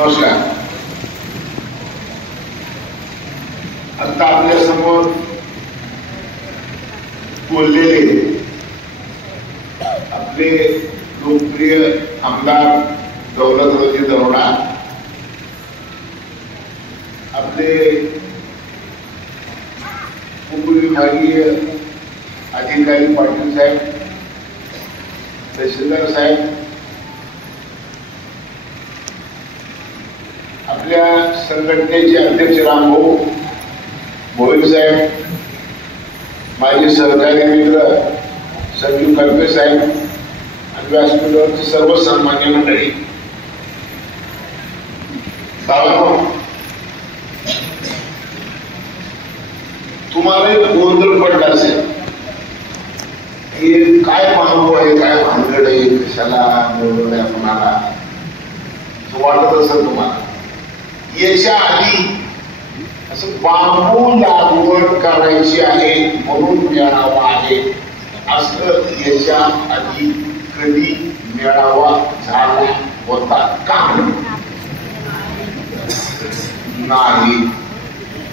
नमस्कार. आता आपल्या समोर बोललेले आपले लोकप्रिय आमदार दौलतरावजी दरोडा, आपले उपविभागीय अधिकारी पाटील साहेब, तहसीलदार साहेब, आपल्या संघटनेचे अध्यक्ष रामभाऊ भोईर साहेब, माझे सहकारी मित्र संजू करपे साहेब आणि व्यासपीठावरची सर्व सन्मान्य मंडळी. तुम्हाला एक गोंधळ पडला असेल की काय पाहू आहे, काय भानगड आहे, कशाला निवडून आहे कोणाला वाटत असेल तुम्हाला. याच्या आधी असं बांबू लागवड करायची आहे म्हणून मेळावा आहे असं याच्या आधी कधी मेळावा झाला होता का? नाही.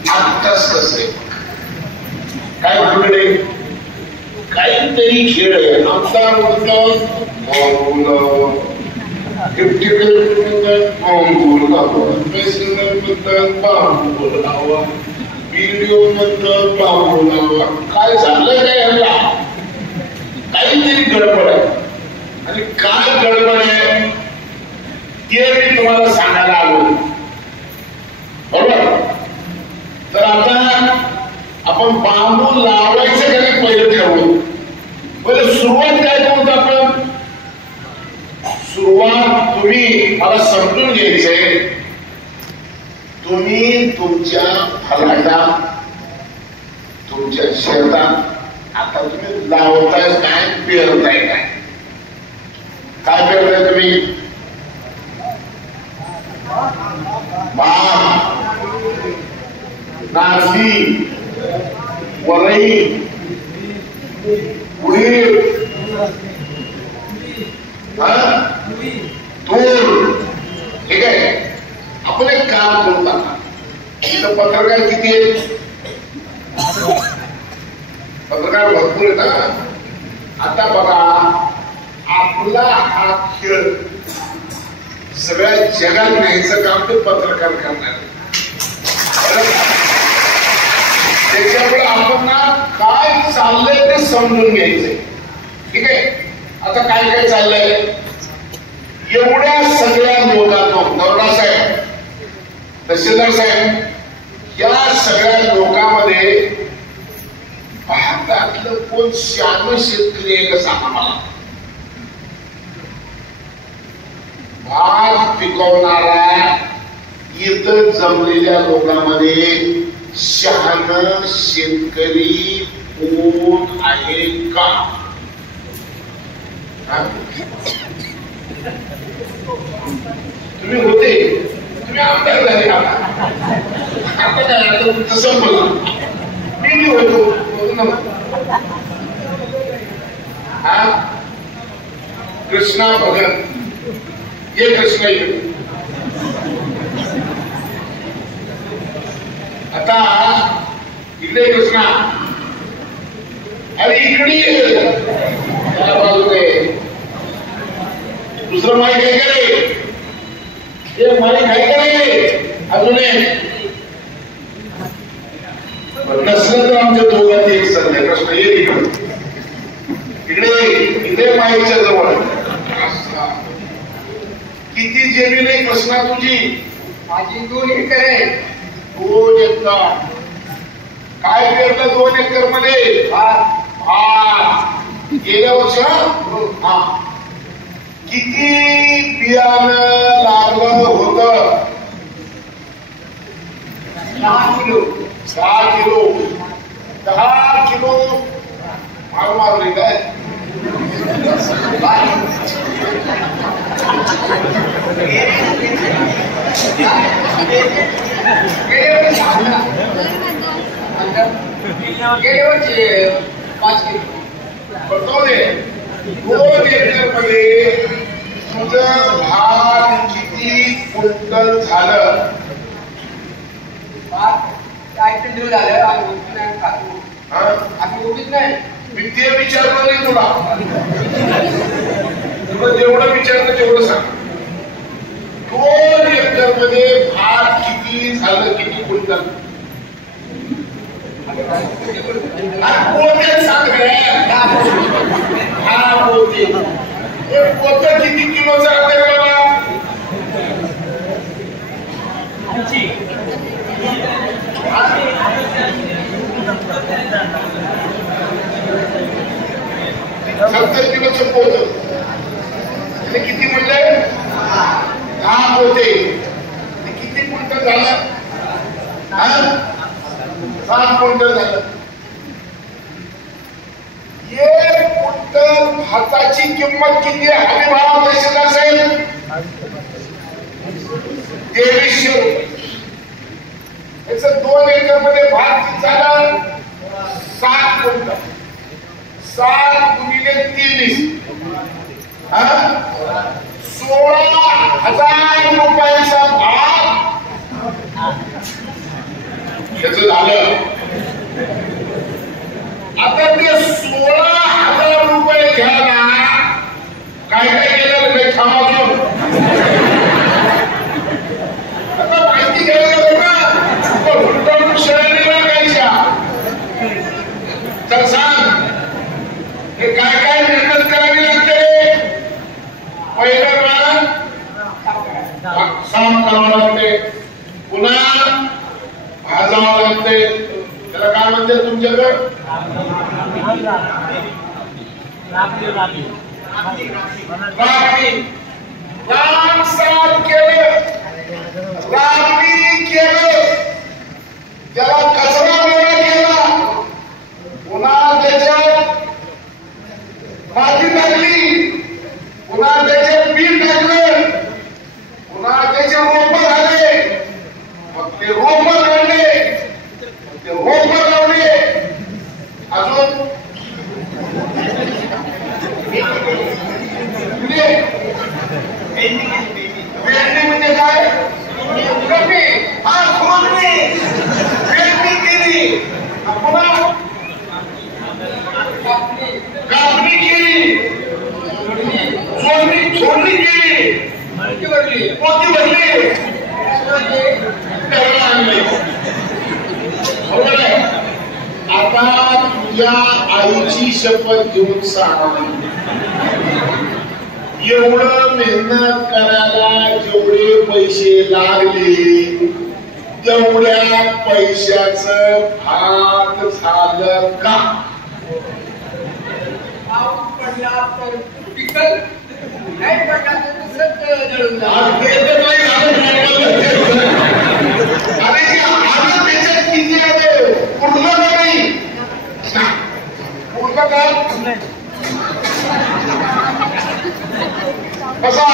आत्ताच कसं आहे, काय भानगड आहे, काहीतरी खेळ आहे. आमदार म्हणतात बांबू लावा, तहसीलदार म्हणतात बांबू लावा, व्हिडिओ म्हणतात बांबू लावा. काय झालं काय यांना? काहीतरी गडबड आहे. आणि काय गडबड आहे ते मी तुम्हाला सांगायला आलो. बरोबर. तर आता आपण बांबू लावायचं कधी पहिलं ठरवू. पहिले सुरुवात काय करू आपण? सुरुवात तुम्ही मला समजून घ्यायचंय. तुम्ही तुमच्या फलाटात, तुमच्या शेतात आता तुम्ही लावताय काय, पेरताय काय? काय पेरताय तुम्ही? भात, नाचणी, वरई, उडीद, तूर. ठीक आहे. आपण एक काम करू आता. इथं पत्रकार किती आहेत? पत्रकार भरपूर आहेत ना. आता बघा, आपला हा खेळ सगळ्या जगात न्यायचं काम ते पत्रकार करणार. त्याच्यामुळे आपण ना काय चाललंय ते समजून घ्यायचंय. ठीक आहे. आता काय काय चाललंय, एवढ्या सगळ्या लोकांना दरोडा साहेब, तहसीलदार साहेब, या सगळ्या लोकांमध्ये भारतातलं कोण शहाणं शेतकरी आहे का सांगा मला? भात पिकवणारा इथं जमलेल्या लोकांमध्ये शहाणं शेतकरी कोण आहे का? तुम्ही होते, तुम्ही आमदार झाले. आता काय तसं बोला. मी होतो. हा कृष्णा भगत, ये कृष्णा ये. आता इकडे कृष्णा, अरे इकडे त्या बाजूने दुसरं माईक आहे का रे? हे माईक आहे का रे अजून? नसलं तर आमच्या दोघांची एक संध्या. कृष्ण ये इकडे, इकडे माईकच्या जवळ. किती जेबी नाही कृष्णा तुझी? माझी 2 एकर आहे. 2 एकर. काय पेरलं 2 एकर मध्ये? भात. गेल्या वर्ष हा किती बियाणं लागलं होतं? 10 किलो. 10 किलो. 10 किलो मारले काय? गेल्या वर्षी 5 किलो. 2 एकर मध्ये तुझं भात किती किती क्विंटल झालं? काय क्विंटल झालं? आम्ही उठत नाही खातो. आम्ही उठत नाही. मी ते विचारलं नाही तुला. तुला जेवढं विचारलं तेवढं सांग. 2 एकर मध्ये भात किती झालं? किती क्विंटल? पोते सांग रे. हा पोते. हे पोतं किती किलोचं आहे मला? सत्तर किलोचं पोतं. ते किती म्हणले? 10 पोते. ते किती क्विंटल झालं? 7 क्विंटल झालं. 1 क्विंटल भाताची किंमत किती आहे? हमी भाव देशात असेल 2300 रुपये. याचं 2 एकर मध्ये भात झालं 7 क्विंटल. 7 गुणिले 23 16,000 रुपयाचा भात याच झालं. आता ते 16,000 रुपये घ्यायला काय काय केलं? काही थांबवलं. आता माहिती घ्यायला गेलं ना, उलटून शहरीला घ्यायच्या. तर सांग हे काय काय मेहनत करावी लागते? पहिलं साफ करावं लागते, पुन्हा भाजावं लागते. त्याला काय म्हणते तुमच्याकडे? राम साफ केलं, राबणी केलं, त्याला कचरा गोळा केला, पुन्हा त्याच्यात माती टाकली, पुन्हा त्याचे पीठ टाकलं, पुन्हा त्याचे रोप झाले, मग ते रोप लावले, ते रोप लावले. अजून पेरणी म्हणजे काय? पेरणी केली, पुन्हा कापणी केली, छोडणी केली, पोती भरली, आता तुझ्या आईची शपथ घेऊन सांग, एवढं मेहनत करायला जेवढे पैसे लागले तेवढ्या पैशाचं भात झालं का? पाऊस पडला तर पिकल, नाही पडला तर दुसरंच जळून जाईल. अरे त्याच्यात किती आहे? उरलं का नाही? उरलं का? कसा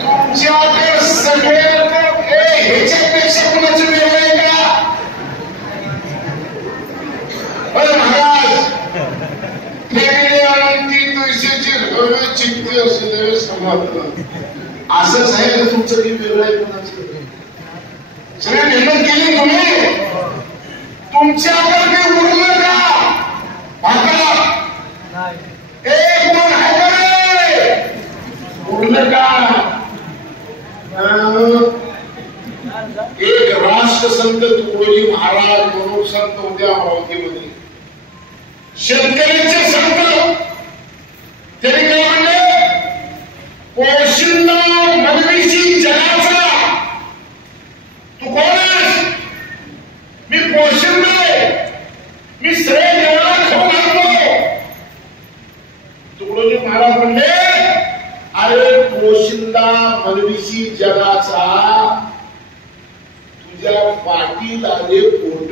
तुमच्याकडे सगळे ह्याच्यापेक्षा कुणाची वेळ आहे का? अरे महाराज चिंते असले समजलं असंच आहे का? तुमचं काही वेगळं आहे कोणाचं? सगळी मेहनत केली तुम्ही, तुमच्याकडे उरलं का? आता एक गुण आहे उरलं का? एक राष्ट्रसंत तुकडोजी महाराज म्हणून संत होते अमरावतीमध्ये, शेतकऱ्यांचे संत. त्यांनी काय म्हणले? पोशिंदा मनवीशी जगाचा. तू कोण आहेस? मी पोशिंदा आहे, मी श्रेय देवाला खाऊ घालतो. तुकडोजी महाराज म्हणले, अरे पोशिंदा मनवीशी जगाचा तुझ्या पाठीत आले पोट.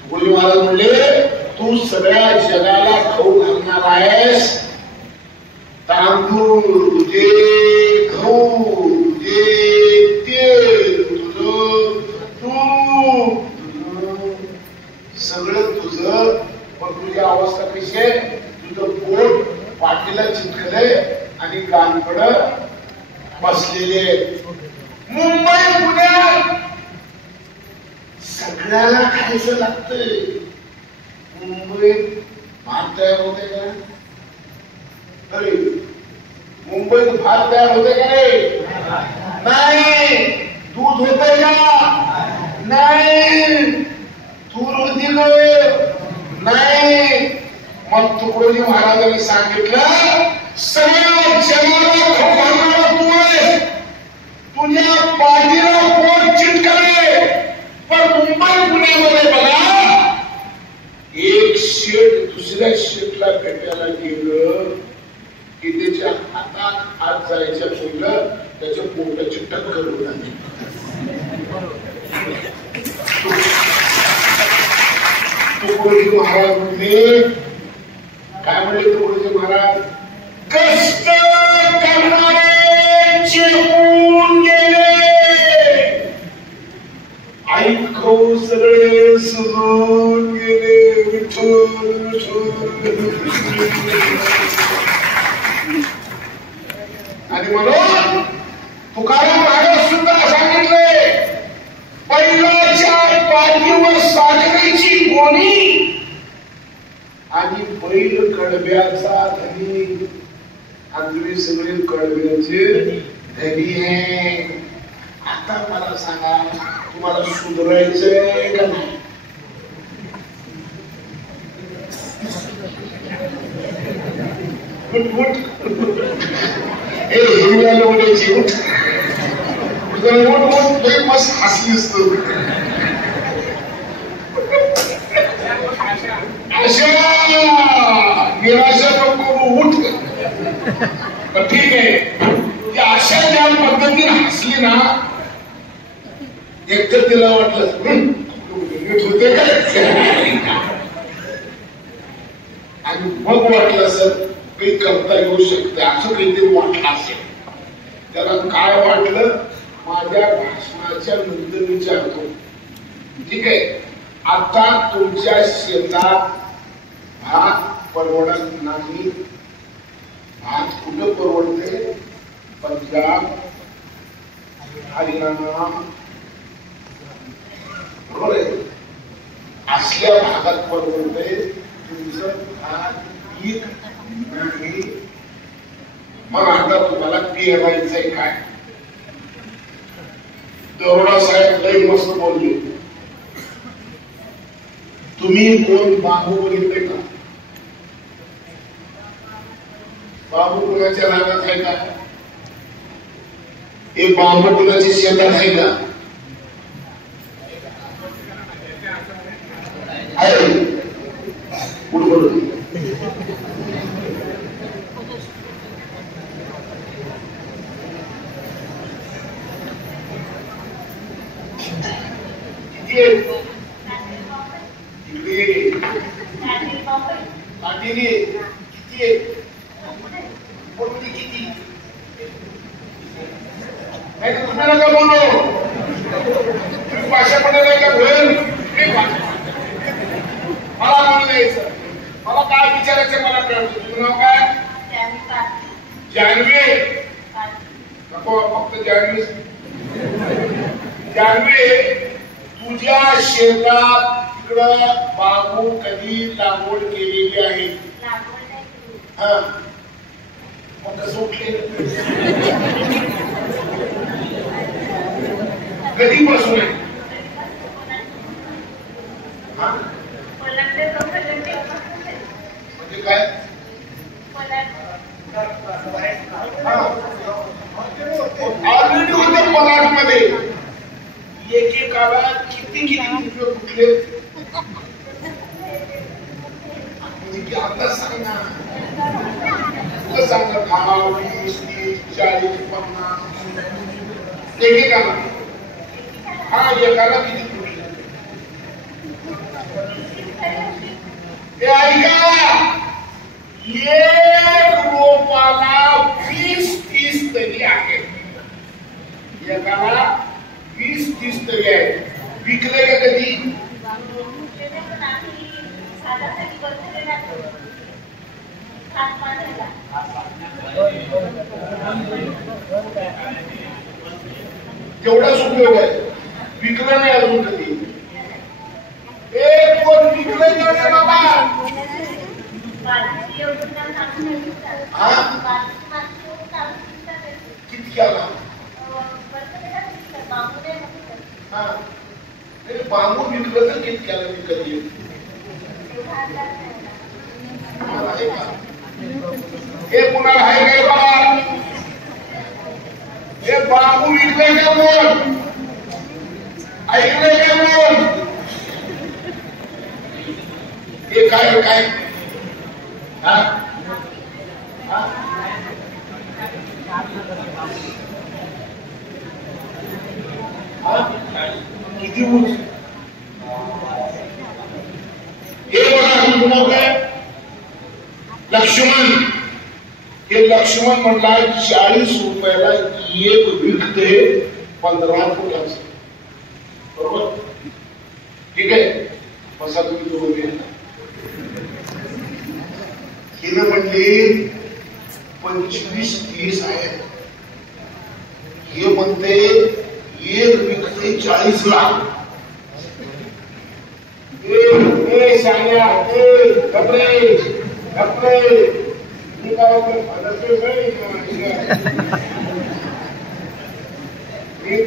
तुकडोजी महाराज म्हणले, तू सगळ्या जगाला खाऊ घालणार आहेस. तांदूळ तुझे, गहू तुझे, तेल तुझं, तूप अवस्था कशी आहे, तुझं पोट पाठीला चिटकलंय आणि कानपड बसलेले. मुंबई पुण्यात सगळ्याला खायचं लागतंय. मुंबईत भात तयार होते का? अरे मुंबईत भात तयार होते का नाही? दूध होते का नाही? तूर होती नाही? मग तुकडोजी महाराजांनी सांगितलं, सगळ्या जगाला खवळणारा तू आहे, तुझ्या पाठीला पोट चिटकले. पण मुंबई पुण्यामध्ये बघा, एक शेट दुसऱ्या शेटला भेटायला गेलं की त्याच्या हातात हात जायच्या पहिलं त्याच्या पोटाची टक्कर होती. तुकडोजी महाराज म्हणले, काय म्हणले तुकडोजी महाराज, कष्ट करणारे चिरपून गेले, ऐकू सगळे सुजून गेले. आणि म्हणून तुकाराम महाराज सुद्धा सांगितले, बैलाच्या पाठीवर साखरेची गोणी आणि बैल कडब्याचा धनी. आम्ही सगळे कडब्याचे धनी आहे. आता मला सांगा, तुम्हाला सुधारायचंय का नाही? मस्त हसली असतो. अशा निराशा नको, उठ. ठीक आहे, अशा ज्या पद्धतीने हसली ना, एक तर तिला वाटलं होते काय, आणि मग वाटलं सर काही करता येऊ शकते, असं काहीतरी वाटलं असेल. त्याला काय वाटलं, माझ्या भाषणाच्या नंतर विचारतो, ठीक आहे, आता तुमच्या शेतात भात परवडत नाही. भात कुठं परवडते? पंजाब, हरियाणा, बरोबर आहे, असल्या भागात परवडते. तुमचं भात पीक नाही. मग आता तुम्हाला पेरायचंय काय? दरोडा साहेब लई मस्त बोलले. तुम्ही कोण बाबू बघितले का? बाबू कुणाच्या रानात आहे का? हे बांबू कुणाच्या शेतात आहे का? आहे. मला काय विचारायचं मला कळतं. तुझं नाव काय? जानवी. नको फक्त जानवी. जानवी, तुझ्या शेतात तिकडं बाबू कधी लागवड केलेली आहे? हा, मग कसं उठले? कधीपासून आहे? म्हणजे काय? ऑलरेडी होते पलाटमध्ये. एकेकाला किती पिकं कुठले? आता सांग ना, तुला सांग 10, 20, 30, 40, 50 एकेकाला. हा, एकाला किती कुठले? ते ऐका, एक रोपाला 20-30 तरी आहे. एकाला 20-30 तरी आहे. विकले का कधी? तेवढाच उपयोग आहे, विकलं नाही अजून कधी. एक कोण विकलं नाही बाबा. कितक्याला? बांबू विकलं तर कितक्याला विकत येईल? हे कुणाला आहे काय बाबा? हे बांबू विकलं का कोण? ऐकलं का कोण? हे काय काय? किती उंच? हे बघा काय लक्ष्मण, हे लक्ष्मण म्हणला 40 रुपयाला एक विकते 15 फुटाचं. बरोबर? ठीक आहे, बसा तुम्ही दोघे. हिनं म्हणले 25-30 आहेत. हे म्हणते एक विकते 40 ला. शाळ्या कपडे कपडे मी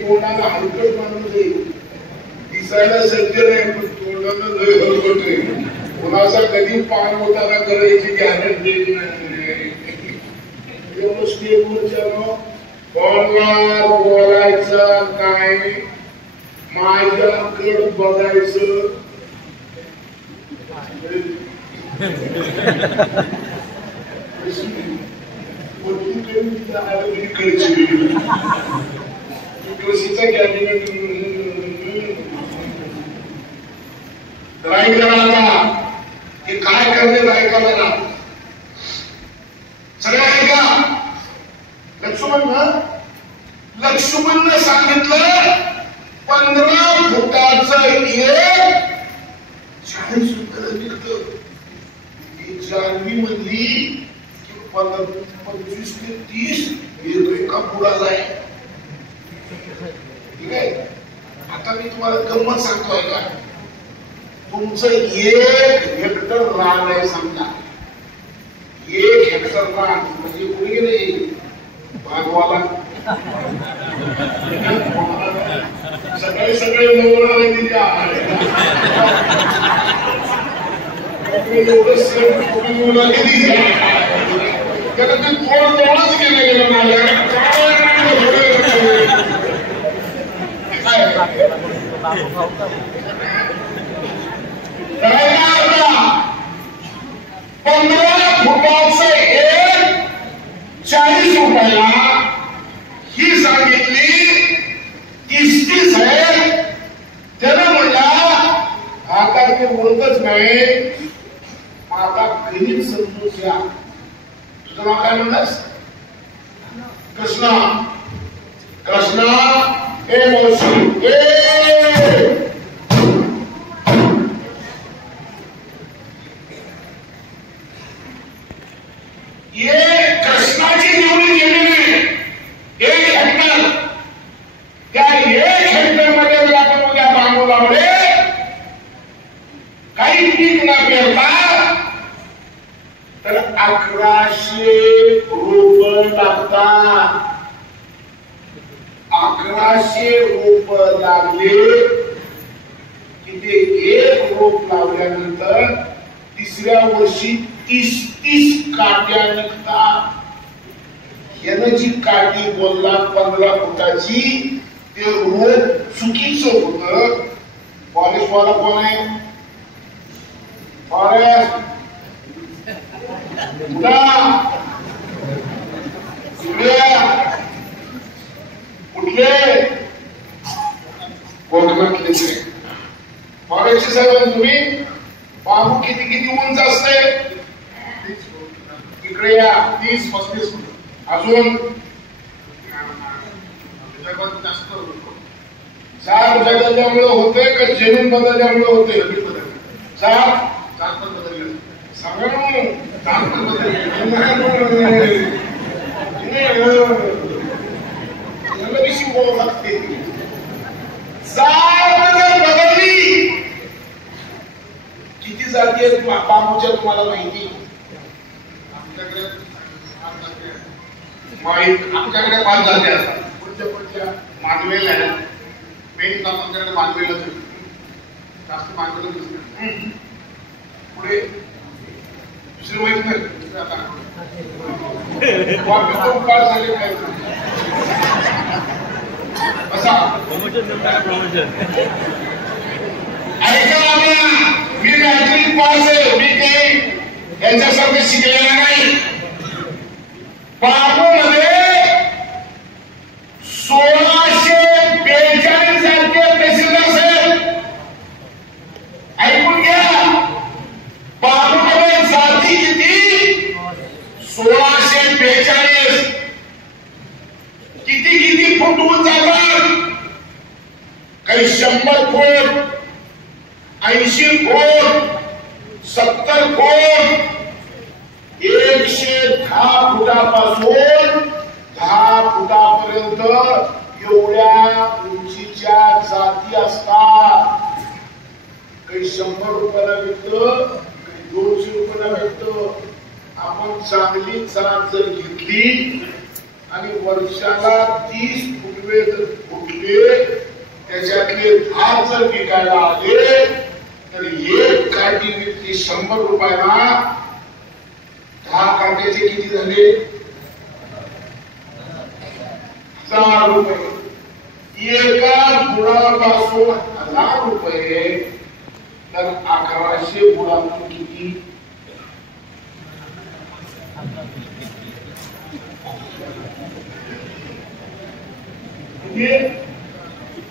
तोंडाला हलकट माणूस आहे, दिसायला सज्ज नाही पण तोंडाला लय हलकट आहे. कोणाचा कधी पान होताना करायची गॅरंटी नाही. एवढं स्टेपवरच्या बोलणार बोलायचं काय, माझ्याकडे बघायचं. कृषीचा कॅबिनेट राय करा. हे काय करणे राय करा सगळं ऐका. लक्ष्मणनं सांगितलं 15 फुटाचं एक 40 रुपयाला विकतं. जानवी म्हणली की 25 ते 30 एका पुढाला आहे. ठीक आहे, आता मी तुम्हाला गंमत सांगतोय का. तुमचं 1 हेक्टर रान आहे समजा. 1 हेक्टर रान म्हणजे कुठे गेले भागवाला. सगळे सगळे एवढं त्याला ते थोडं तेवढंच केलं गेलं माझ्या. 15 फुटाचं एक 40 रुपयाला ही सांगितली. 30 आहे. त्यानं म्हणला आता ते बोलतच नाही, आता घरीच समजून घ्या. तुझं नाव काय म्हणलास? कृष्णा. कृष्णा हे मावशी ये कृष्णाची निवडी केलेली 1 हेक्टर. त्या 1 हेक्टर मध्ये जर आपण उद्या बांबू लावले, काही पीक न पेरता तर 1100 रुपये लागतात. 1100 रुपये लागले की ते 1 रोप लावल्यानंतर 3ऱ्या वर्षी 30 काट्या निघतात. यानं जी काठी बोलला 15 फुटाची, ते रोप चुकीचं होतं. फॉरेस्टवाला कोण आहे? फॉरेस्ट कुठले कोकणातले फॉरेस्टचे साहेब तुम्ही. बांबू किती किती उंच असते? इकडे या 30-35 फूट. अजून चार बदलल्यामुळे होते का जमीन बदलल्यामुळे होते? चार पण बदलले. सांगा लागते बदलली. किती जाती आहेत बांबूच्या तुम्हाला माहिती? आमच्याकडे 5 जाती असतात. कोणत्या मानवेल आहे, मेन आमच्याकडे मानवेलच जास्त मानवेलच दिसत. पुढे दुसरी माहिती नाही झाले काय असा ऐका. मी मॅट्रिक पास आहे, मी काही यांच्यासारखं शिकलेलं नाही. बांबू मध्ये 1642 जातीय तहसील असेल. ऐकून घ्या. बांबू मध्ये जाती किती? 1642. किती फूट उंच जातात? काही 100 फूट, 80 फूट, 70 फूट, 110 फुटापासून 10 फुटापर्यंत एवढ्या उंचीच्या जाती असतात. काही 100 रुपयाला विकतं, काही 200 रुपयाला विकतं. आपण चांगली जात जर घेतली आणि वर्षाला 30 फुटवे जर फुटले, त्याच्यातले 10 जर विकायला आले तर एक काठी विकली 100 रुपयाला. 10 काट्याचे किती झाले? 1000 रुपये. एका बुडापासून 1000 रुपये तर 1100 बुडातून किती?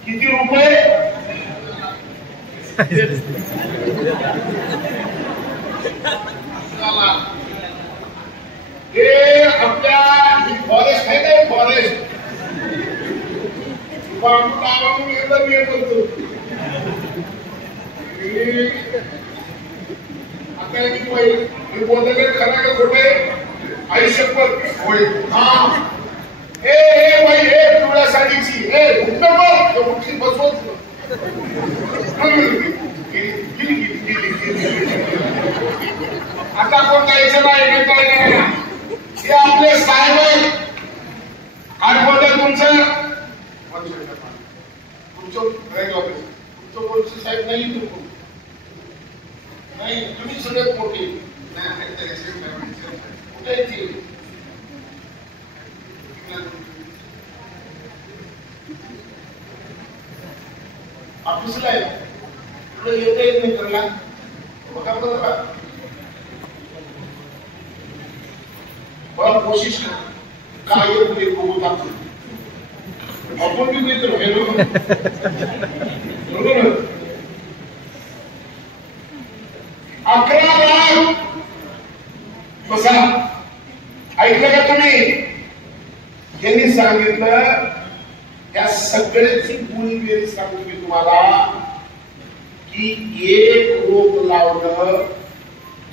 किती रुपये? हे आपल्या फॉरेस्ट आहे ना, फॉरेस्ट बांबू लावून एकदम हे करतो. आता मी बोलले खरं का खोटे? आयुष्यभर होईल. हा हे बाई, हे पिवळ्या साडीची, हे उठली बसवत. आता कोण जायचं नाही. हे आपले साहेब आहेत. काय बोलतात तुमचं पोलीस साहेब नाही. नाही, तुम्ही सगळ्यात मोठे कुठे ऑफिसला आहे. तुला येता येत नाही करला बघा बघा. बड़ा कोशिश कर काय येते बघू टाकू. आपण बी मित्र हेलो बरोबर. 11 लाख बसा. ऐकलं का तुम्ही? यांनी सांगितलं. या सगळ्याची गुणवेरी सांगतो मी तुम्हाला की एक रोप लावलं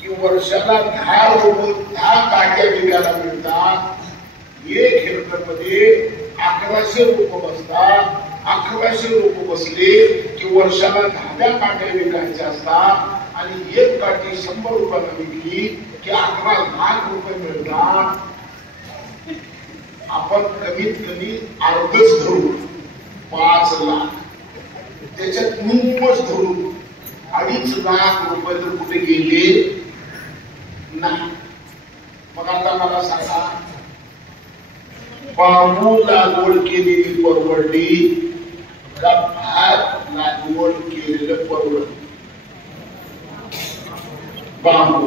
की वर्षाला 10 काट्या विकायला मिळतात. 1 हेक्टर मध्ये 1100 रोप बसतात. 1100 रोप बसले की वर्षाला 10 काट्या विकायच्या असतात. आणि 1 काठी 100 रुपयाला विकली की 11 लाख रुपये मिळतात. आपण कमीत कमी अर्धच धरू 5 लाख, त्याच्यात निम्मच धरू 2.5 लाख रुपये तर कुठे गेले नाही. मग आता मला सांगा, बांबू लागवड केलेली परवडली का भात लागवड केलेलं परवडलं? बांबू.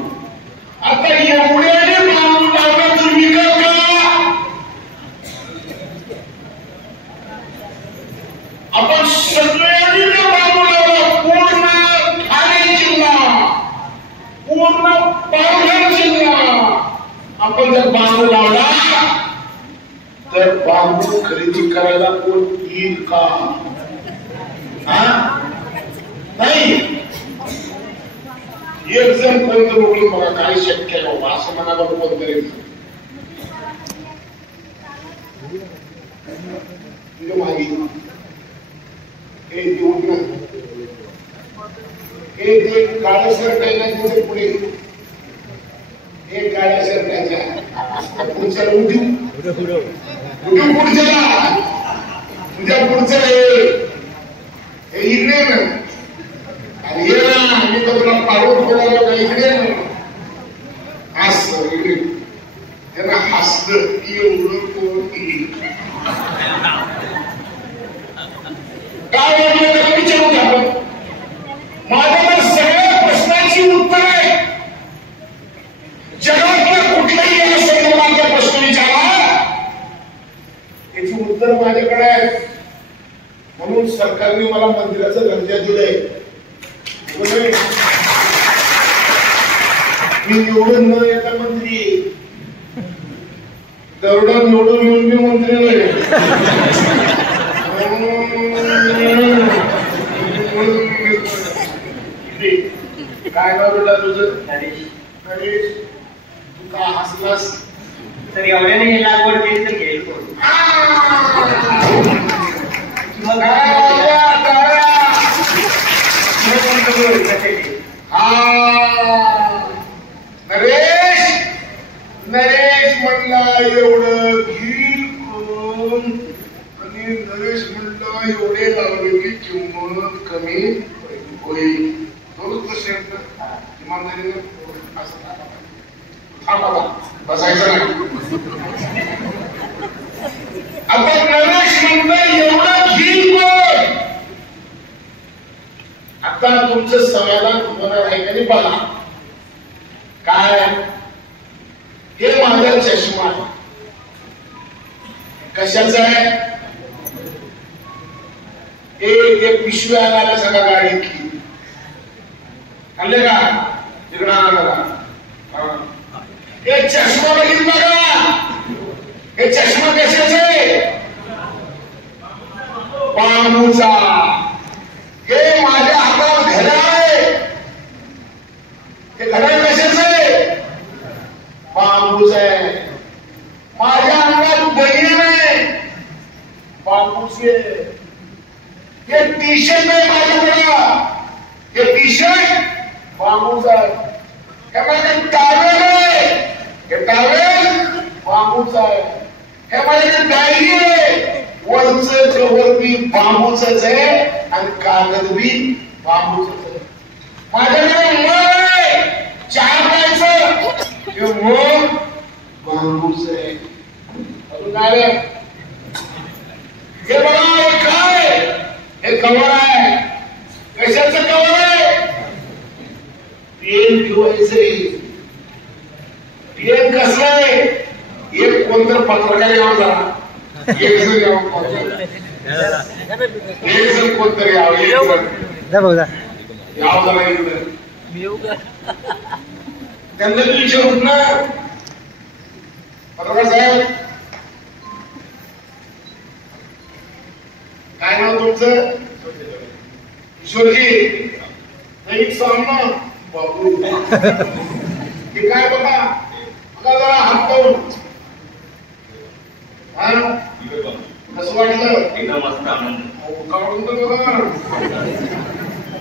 आता एवढ्याने बांबू लावला तर विकत का? आपण सगळ्यांनी बांबू लावला. पूर्ण ठाणे जिल्हा, पूर्ण पालघर जिल्हा आपण जर बांबू लावला तर बांबू खरेदी करायला कोण येईल का? नाही. एक जण कोणतं बोलून मला काय शक्य आहे बाबा असं म्हणाला कोणतरी तुझ्या मागे हे देऊन ना हे ते काळं शर्ट आहे ना त्याच्या पुढे एक काळ्या शर्टाच्या पुढच्या उठी पुढच्याला तुझ्या पुढचं हे इकडे ना आणि हे ना मी तर तुला पाडून बोलायला का इकडे ना असं इकडे त्यांना हसलं की एवढं कोण काय वाटलं विचारू घ्या आपण माझ्या सगळ्या प्रश्नांची उत्तर आहे जगातल्या कुठल्याही या संदर्भातला प्रश्न विचारा त्याची उत्तर माझ्याकडे आहे म्हणून सरकारने मला मंदिराचा दर्जा दिलाय मी निवडून न येता मंत्री तेवढं निवडून येऊन मी मंत्री नाही काय नाव बेटा तुझं नरेश तू का हसलास तर एवढ्याने लागवड केली तर घेईल कोण नरेश नरेश म्हणला एवढं घेईल कोण आणि नरेश म्हणला एवढे लावलेली किंमत कमी होईल इमानदारीने बसायचं नाही आता नरेश म्हणलं एवढं घेईल कोण आता तुमचं समाधान होणार आहे का नाही बघा काय हे माझा चष्मा आहे कशाचा आहे एक पिशवी आणायला सगळ्या गाडीतली आणले का तिकडं आणायला हे चष्मा बघितला का हे चष्मा कशाचा आहे बांबूचा हे माझ्या हातात घड्याळ आहे हे घड्याळ कशाचं आहे बांबूच आहे माझ्या अंगात बनियन आहे बांबूची आहे हे टी शर्ट आहे माझ्याकडं हे टी शर्ट बांबूच आहे हे माझे टावेल आहे हे टावेल बांबूच आहे हे माझे डायरी आहे वरचं कवर बी बांबूच आहे आणि कागद बी बांबूच आहे माझ्याकडे मग आहे चहा प्यायचं हे मग बांबूच आहे अजून काय हे बघा हे काय हे कवर आहे कशाचं कवर आहे पेन ठेवायचंय पेन कसं आहे एक कोणतं पत्रकार यावं जरा एक जण यावं एक जण कोणतरी यावं एक जण यावं जरा एक जण त्यांना तू विचारून ना पत्रकार साहेब काय नाव तुमचं किशोरजी एक सामना बाबू हे काय बघा बघा जरा हात पाहून कसं वाटलं एकदम मस्त आनंद बघा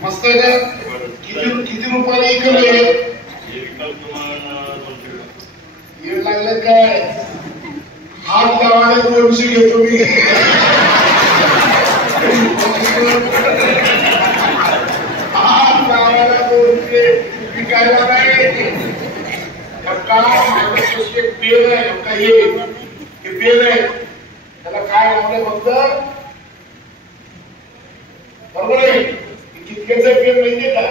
मस्त आहे का किती रुपयाला इकडे येड लागलं काय हात लावायला 200 घेतो मी हात लावायला 200 विकायला नाही पेन आहे हे पेन आहे त्याला काय लावलं फक्त बरोबर आहे कितक्याच पेन माहितीये का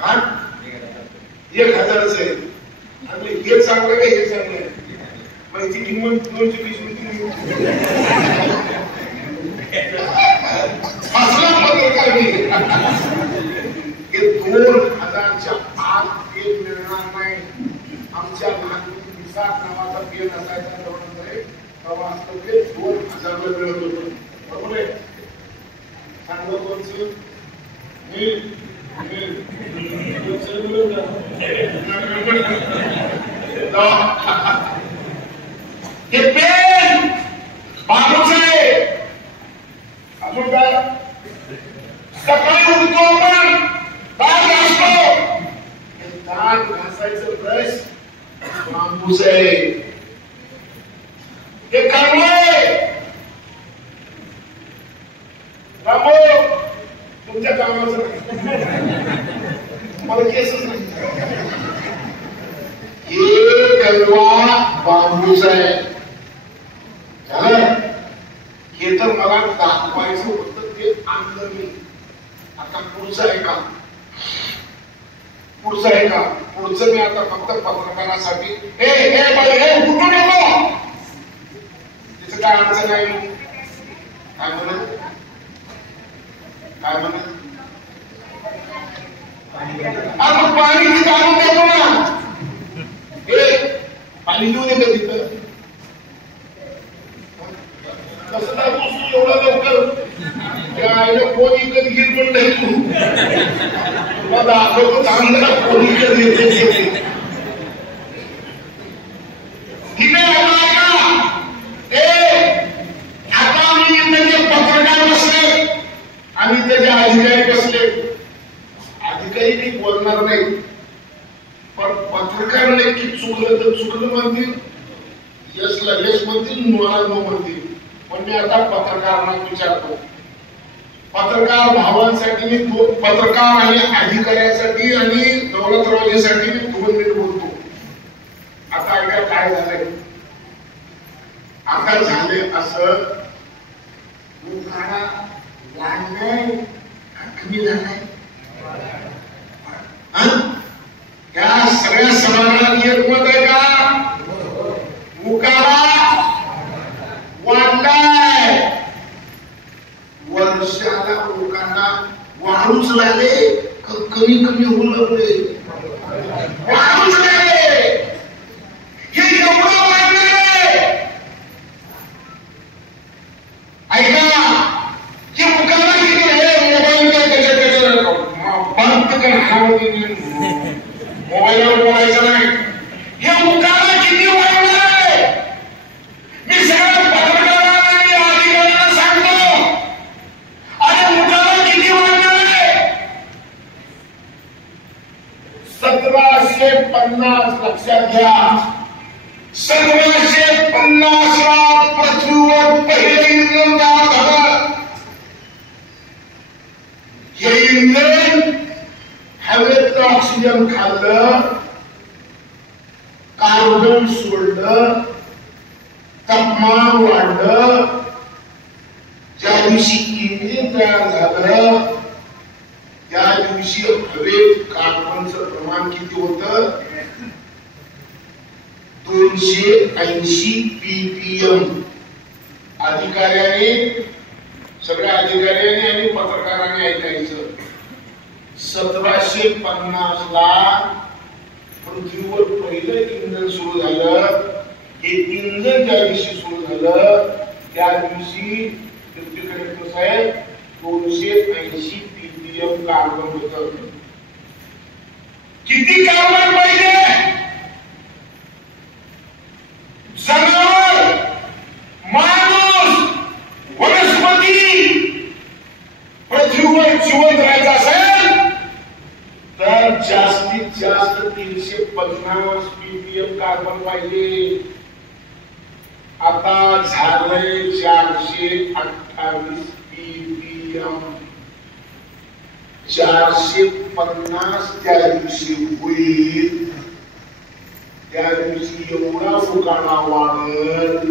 हा 1000च आहे आणि हे चांगलं का हे चांगलं आहे माहिती किंमत 220 पत्रकार हे 2000च्या आत पेन मिळणार नाही आमच्या लहानपणी विसाख नावाचा पेन असायचा तेव्हा असतं ते 2000 ला मिळत होतं बरोबर आहे चांगलं कोणचं हे पेन बाबूच आहे. अजून काय सकाळी उठतो आपण दात घासतो, दात घासायचं ब्रश बांबूच आहे. हे कामोय रामो तुमच्या कामाचं मला केसच नाही. हे कलवा बांबूच आहे. हे तर मला दाखवायचं होतं, ते आणलं मी. आता पुढचं आहे का? पुढचं आहे का? पुढचं मी आता फक्त पत्रकारासाठी हे बाई हे उठू नको, तिचं काय अडचण आहे? काय म्हणत काय म्हणत आपण पाणी तिथं आणून देतो ना. हे पाणी देऊ दे का तिथं? कसं काय तू एवढा लवकर कोणी कधी घेत पण नाही. तू तुला दाखवतो चांगला कोणी कधी येते. तिथे आता मी त्याचे पत्रकार बसले आणि त्याचे अधिकारी बसले. अधिकारी काही बोलणार नाही, पण पत्रकार नक्की चुकलं तर चुकलं म्हणतील, यशला यश म्हणतील, नोला नो म्हणतील. पण मी आता पत्रकारांना विचारतो, पत्रकार भावांसाठी मी पत्रकार आणि अधिकाऱ्यासाठी आणि दौलतरावजीसाठी मी 2 मिनिट बोलतो. आता ऐका काय झालंय. आता झाले असं उखाणा वाढलंय का कमी झालाय? या सगळ्या समाजात एक मत आहे का? उखाणा वाढलाय. वर्षाला उखाणा वाढूच लागले कमी कमी होऊ लागले? वाढूच लागले. हे एवढं वाढलंय. ऐका, हे उखाणा किती आहे? मोबाईलवर बोलायचं नाही. हे उखाणा किती वाढलंय? मी सगळ्या पत्रकारांना आणि अधिकाऱ्यांना सांगतो, अरे उखाणा किती वाढलंय? 1750 लक्षात घ्या. 1750 ला पृथ्वीवर पहिले इंधन तयार झालं. हे इंधन हवेतलं ऑक्सिजन खाल्लं, कार्बन सोडलं, तापमान वाढलं. ज्या दिवशी इंजिन तयार झालं त्या दिवशी हवेत कार्बनचं प्रमाण किती होतं? 280 ppm. अधिकाऱ्याने, सगळ्या अधिकाऱ्यांनी आणि पत्रकारांनी ऐकायचं. 1750 ला पृथ्वीवर पहिलं इंधन सुरू झालं. हे इंधन ज्या दिवशी सुरू झालं त्या दिवशी पृथ्वीकडे कसं आहे 280 ppm कार्बन होतं. किती कार्बन पाहिजे? जनावर, माणूस, वनस्पती पृथ्वीवर जिवंत राहायचं असेल तर जास्तीत जास्त 350 ppm कार्बन पाहिजे. आता झालंय 428 ppm. 450 त्या दिवशी होईल. त्या दिवशी एवढा उखाणा वाढेल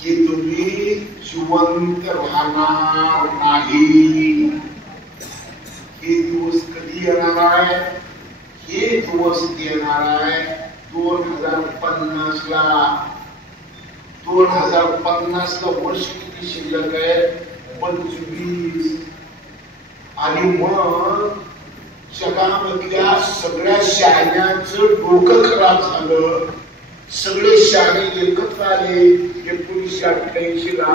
की तुम्ही जिवंत राहणार नाही. हे दिवस कधी येणार आहे? हे दिवस येणार आहे 2050 ला. 2050 ला वर्ष किती शिल्लक आहे? 25. आणि मग जगामधल्या सगळ्या शहाण्यांचं डोकं खराब झालं. सगळे शहाणे एकत्र आले 1988 ला.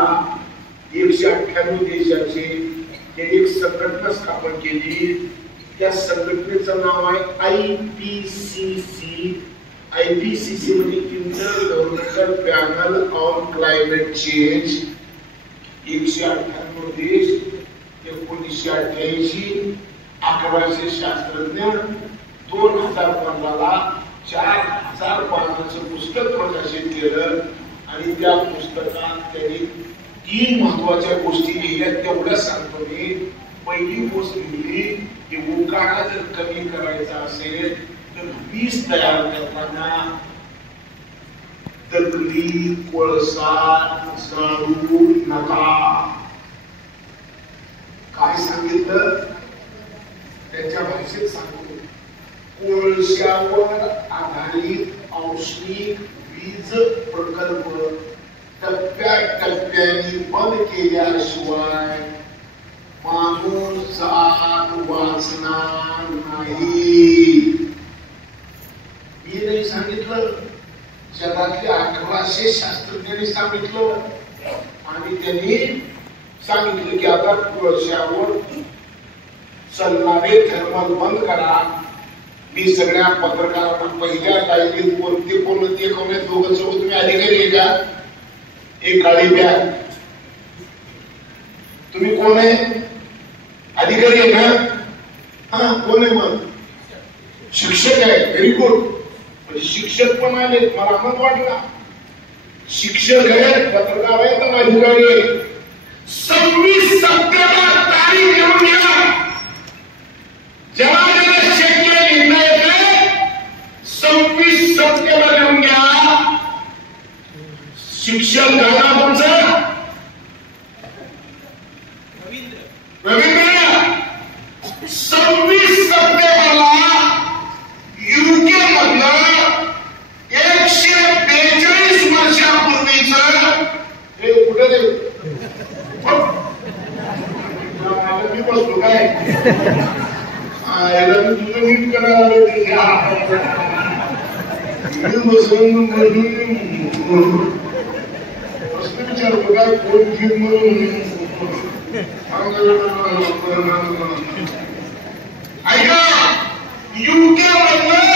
198 देशाचे एक संघटना स्थापन केली. या संघटनेचं नाव आहे IPCC. IPCC म्हणजे inter governmental panel on climate change. 198 देश, 1988, 1100 शास्त्रज्ञ, 2015 ला 4000 पानांचं पुस्तक प्रकाशित केलं आणि त्या पुस्तकात त्यांनी 3 महत्वाच्या गोष्टी लिहिल्या. तेवढ्या सांगतो मी. पहिली गोष्ट लिहिली की उकाडा जर कमी करायचा असेल तर वीज तयार करताना दगडी कोळसा जाळू नका. काय सांगितलं त्यांच्या भाषेत सांगतो. कोळशावर आधारित औष्णिक वीज प्रकल्प टप्प्याटप्प्याने बंद केल्याशिवाय माणूस जात वाचणार नाही. मी नाही सांगितलं, जगातल्या 1100 शास्त्रज्ञांनी सांगितलं आणि त्यांनी सांगितलं की आता कोळशावर चालणारे थर्मल बंद करा. मी सगळ्या पत्रकारांना पहिल्या तारखेत कोणते कोण ते कोण दोघं सोबत तुम्ही अधिकारी आहे का? एक गाडी द्या. तुम्ही कोण आहे? अधिकारी आहे ना? हा, कोण आहे मग? शिक्षक आहे. Very good. शिक्षक पण आले, मला आनंद वाटला. शिक्षक आहेत, पत्रकार आहेत आणि अधिकारी आहेत. 26 सप्टेंबर तारीख घेऊन घ्या. ज्याला ज्याला शक्य लिहिता येते 26 सप्टेंबर घेऊन घ्या. शिक्षक झाला तुमचं रवींद्र. 26 सप्टेंबरला UK मधलं 142 वर्षापूर्वीच हे कुठे मी बसलो काय याला मी तुझं नीट करायला बसून विचार काय कोण घेत म्हणून ऐका. UK मधलं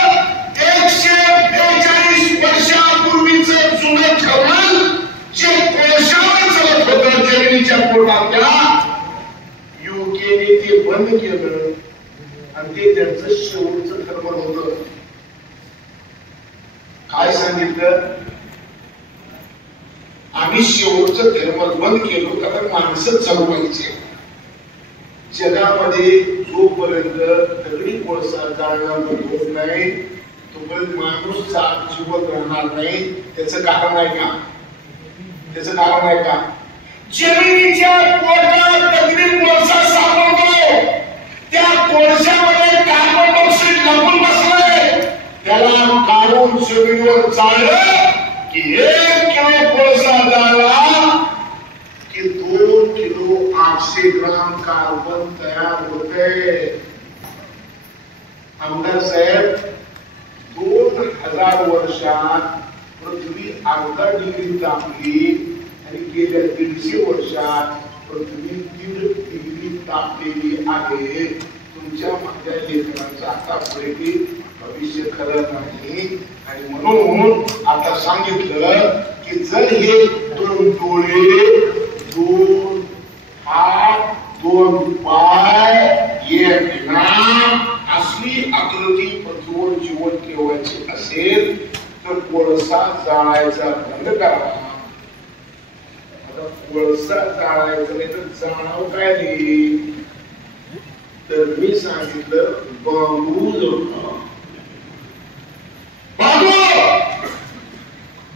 142 वर्षापूर्वीच जुनं थर्मल जे कोळशावर चालत होतं जमिनीच्या पोटातल्या, UKने ते बंद केलं आणि ते त्यांचं शेवटचं थर्मल होतं. काय सांगितलं? आम्ही शेवटचं थर्मल बंद केलो कारण माणसं जगवायचे. जगामध्ये जोपर्यंत दगडी कोळसा जाळणं बंद होत नाही तोपर्यंत माणूस जिवंत राहणार नाही. त्याचं कारण आहे का? त्याचं कारण आहे का? जमिनीच्या पोटात दगडी कोळसा सापडतो. त्या कोळशामध्ये कार्बन डायऑक्साईड लपून बसलाय. त्याला काढून जमिनीवर जाळलं की 1 किलो कोळसा जाळला की 2 किलो 800 ग्राम कार्बन तयार होते. आमदार साहेब, 2000 वर्षात पृथ्वी अर्धा डिग्री तापली आणि गेल्या 150 वर्षात पृथ्वी 1.5 डिग्री तापलेली आहे. तुमच्या माझ्या लेखनाचं आता पुढे भविष्य खरं नाही आणि म्हणून आता सांगितलं की जर हे 2 डोळे, 2 हात, 2 पाय, 1 नाक असली आकृती पृथ्वीवर जीवन ठेवायची असेल तर कोळसा जाळायचा बंद करा. आता कोळसा जाळायचा नाही तर जाळावं काय नाही? तर मी सांगितलं बांबू जळवा. बांबू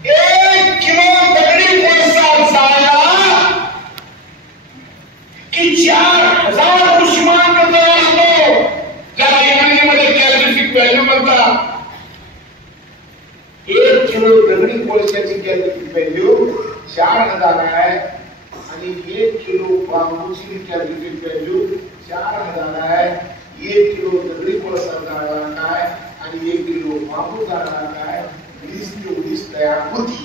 1 किलो दगडी कोळसा जाळला की 4000 उष्मांक तयार होतो. ज्याला इंग्रजीमध्ये कॅलोरीफिक व्हॅल्यू म्हणतात. 1 किलो दगडी कोळशाची कॅलोरीफिक व्हॅल्यू 4000 आहे आणि 1 किलो बांबूची कॅलोरीफिक व्हॅल्यू 4000 आहे. 1 किलो दगडी कोळसा जाळला काय आणि 1 किलो बांबू जाळला काय? 20 तेवढीच तयार होती.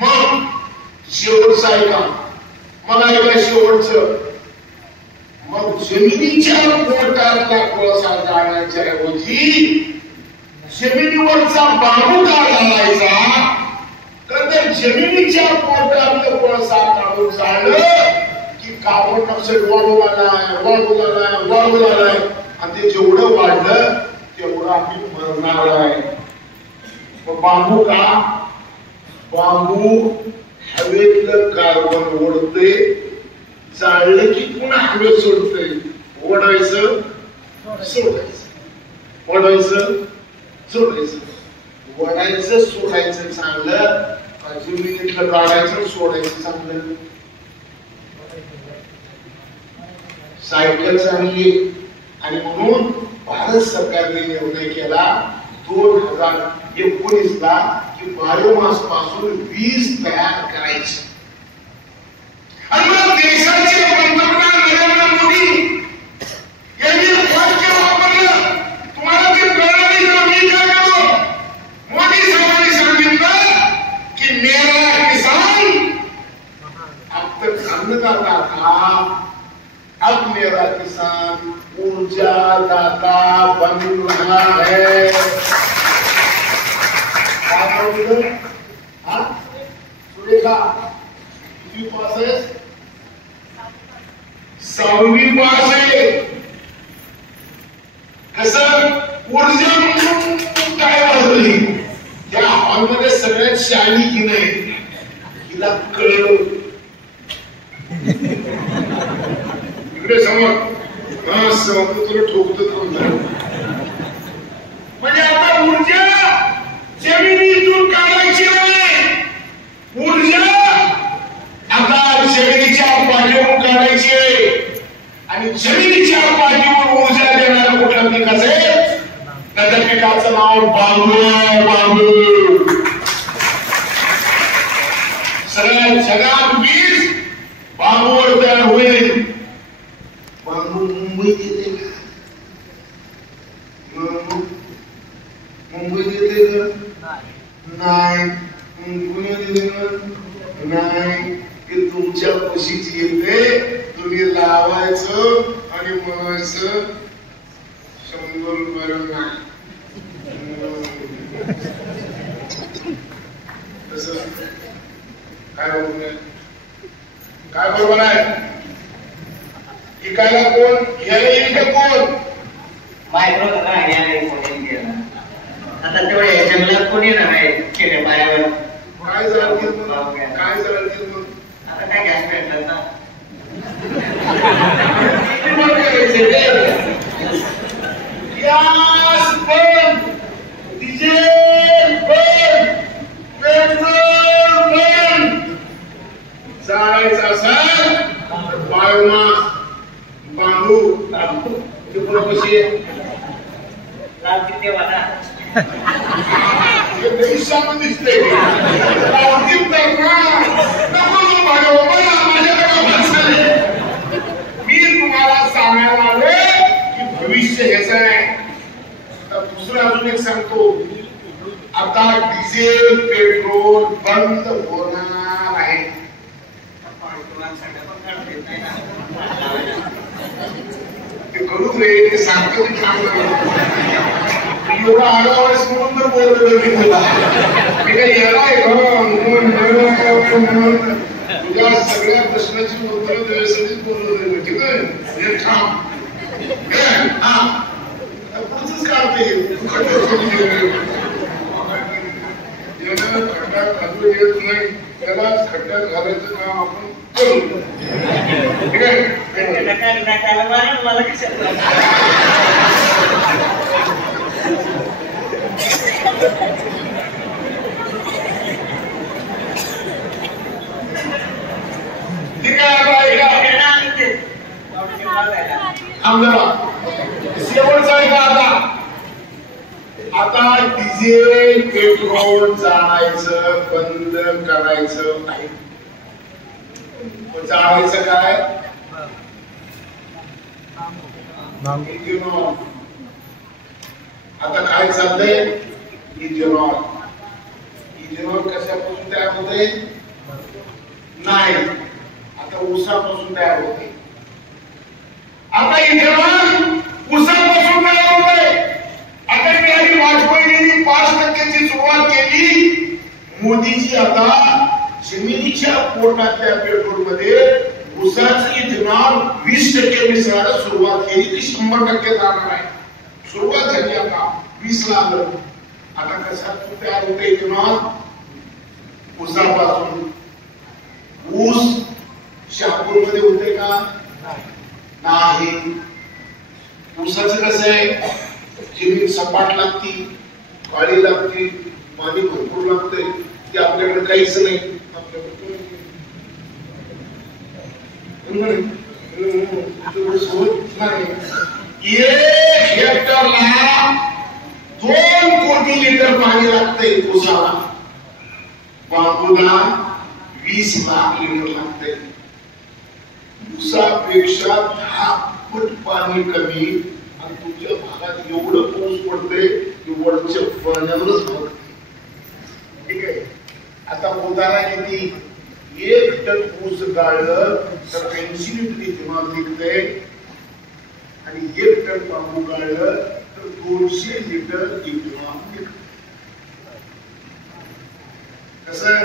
मग शेवटचं ऐका. मग ऐका शेवटचं. मग जमिनीच्या पोटातला कोळसा जाण्याच्या ऐवजी जमिनीवरचा बांबू का घालायचा? तर जमिनीच्या पोटातलं कोळसा काढून जाळलं की कार्बन डायऑक्साईड वाढवलाय आणि ते जेवढं वाढलं तेवढं आम्ही मरणार आहे. बांबू का? बांबू हवेतलं कार्बन ओढते, जाळलं की पुन्हा हवेत सोडतंय. ओढायचं सोडायचं, ओढायचं सोडायचं, ओढायचं सोडायचं चांगलं, जमिनीतलं काढायचं सोडायचं चांगलं. सायकल चांगली. आणि म्हणून भारत सरकारने निर्णय केला 2019 ला की बायोमास पासून वीज तयार करायची. आणि मग देशाचे पंतप्रधान नरेंद्र मोदी यांनी वाक्य वापरलं. तुम्हाला ते कळलं नाही तर मी काय करू? मोदी साहेबांनी सांगितलं की मेरा किसान अब तक अन्नदाता था, अब मेरा किसान ऊर्जा दाता बन रहा है. सुरेखा किती पास आहे? 6वी पास आहे. कसं ऊर्जा म्हणून काय वाजवली? त्या हॉलमध्ये सगळ्यात शाली की नाही, हिला कळलं. इकडे समोर तुला ठोकतो. म्हणजे आता ऊर्जा जमिनीतून काढायची नाही, ऊर्जा आता जमिनीच्या पाठीवरून काढायची. आणि जमिनीच्या पाठीवर ऊर्जा देणारं कुठलं पीक असेल तर त्या पिकाचं नाव बांबू आहे. बांबू. सगळ्या जगात वीज बांबूवर तयार होईल. बांबू मुंबईत येते का? मुंबईत येते का? नाही. पुण्यात येते का? नाही. ते तुमच्या पशीच येते. तुम्ही लावायचं आणि म्हणायचं 100 रुपये नाही. तसं काय बरोबर आहे? काय बरोबर आहे? इकायला कोण? घ्यायला येईल का कोण? मायक्रो करा घ्यायला कोणी गेला. आता तेवढे जंगलात कोणी नाही केले पायावर. काय झालं? काय झालं? आता काय गॅस भेटला ना. गॅस बंद, डिझेल बंद, पेट्रोल बंद. जायचं असेल बायोमास बांबू ते पुढे कशी लाल किती वाटा देशामध्ये दिसते. मी तुम्हाला सांगायला आलोय की भविष्य हेच आहे. दुसरं अजून एक सांगतो, आता डिझेल पेट्रोल बंद होणार आहे. ते करू रे, ते सांगतो की एवढा आगावास म्हणून तर बोलतो मी तुला. मी काय येणार तुझ्या सगळ्या प्रश्नाची उत्तरं देण्यासाठीच बोललो. ठीक आहे, थांब. पुढचंच काढते खड्ड्यात घालू येत नाही, त्याला खड्ड्यात घालायचं काम आपण करू. ठीक आहे. मला कशाला ठीक आहे. शेवटचा आहे का? आता डिझेल पेट्रोल जाळायचं बंद करायचं नाही. जाळायचं काय? इथेनॉल. आता काय चाललंय? इथेनॉल. इथेनॉल कशापासून तयार होते? नाही, आता ऊसापासून तयार होते. आता इथं उसापासून काय होतंय? अटल बिहारी वाजपेयींनी 5% सुरुवात केली. मोदीजी आता जमिनीच्या पोटातल्या पेट्रोलमध्ये उसाचं इथेनॉल 20% मिसळायला सुरुवात केली. ती 100% जाणार आहे. सुरुवात झाली आता 20 ला आलं. आता कसा तयार होते इथेनॉल? उसापासून. ऊस शहापूरमध्ये होते का? नाही. ऊसाचं कसं आहे? जमीन सपाट लागती, काळी लागती, पाणी भरपूर लागतंय. ते आपल्याकडे काहीच नाही. एक हेक्टरला 2 कोटी लिटर पाणी लागतंय ऊसाला. बांबूला 20 लाख लिटर लागतंय. ऊसापेक्षा 10 पट पाणी कमी. आणि तुमच्या भागात एवढं पाऊस पडतंय की वरच्या पाण्यावरच भागते. ठीक आहे. आता उदाहरण किती? 1 टन ऊस गाळलं तर 80 लिटर इथेनॉल निघतंय. आणि 1 टन बांबू गाळलं तर 200 लिटर इथेनॉल निघतंय. कसं?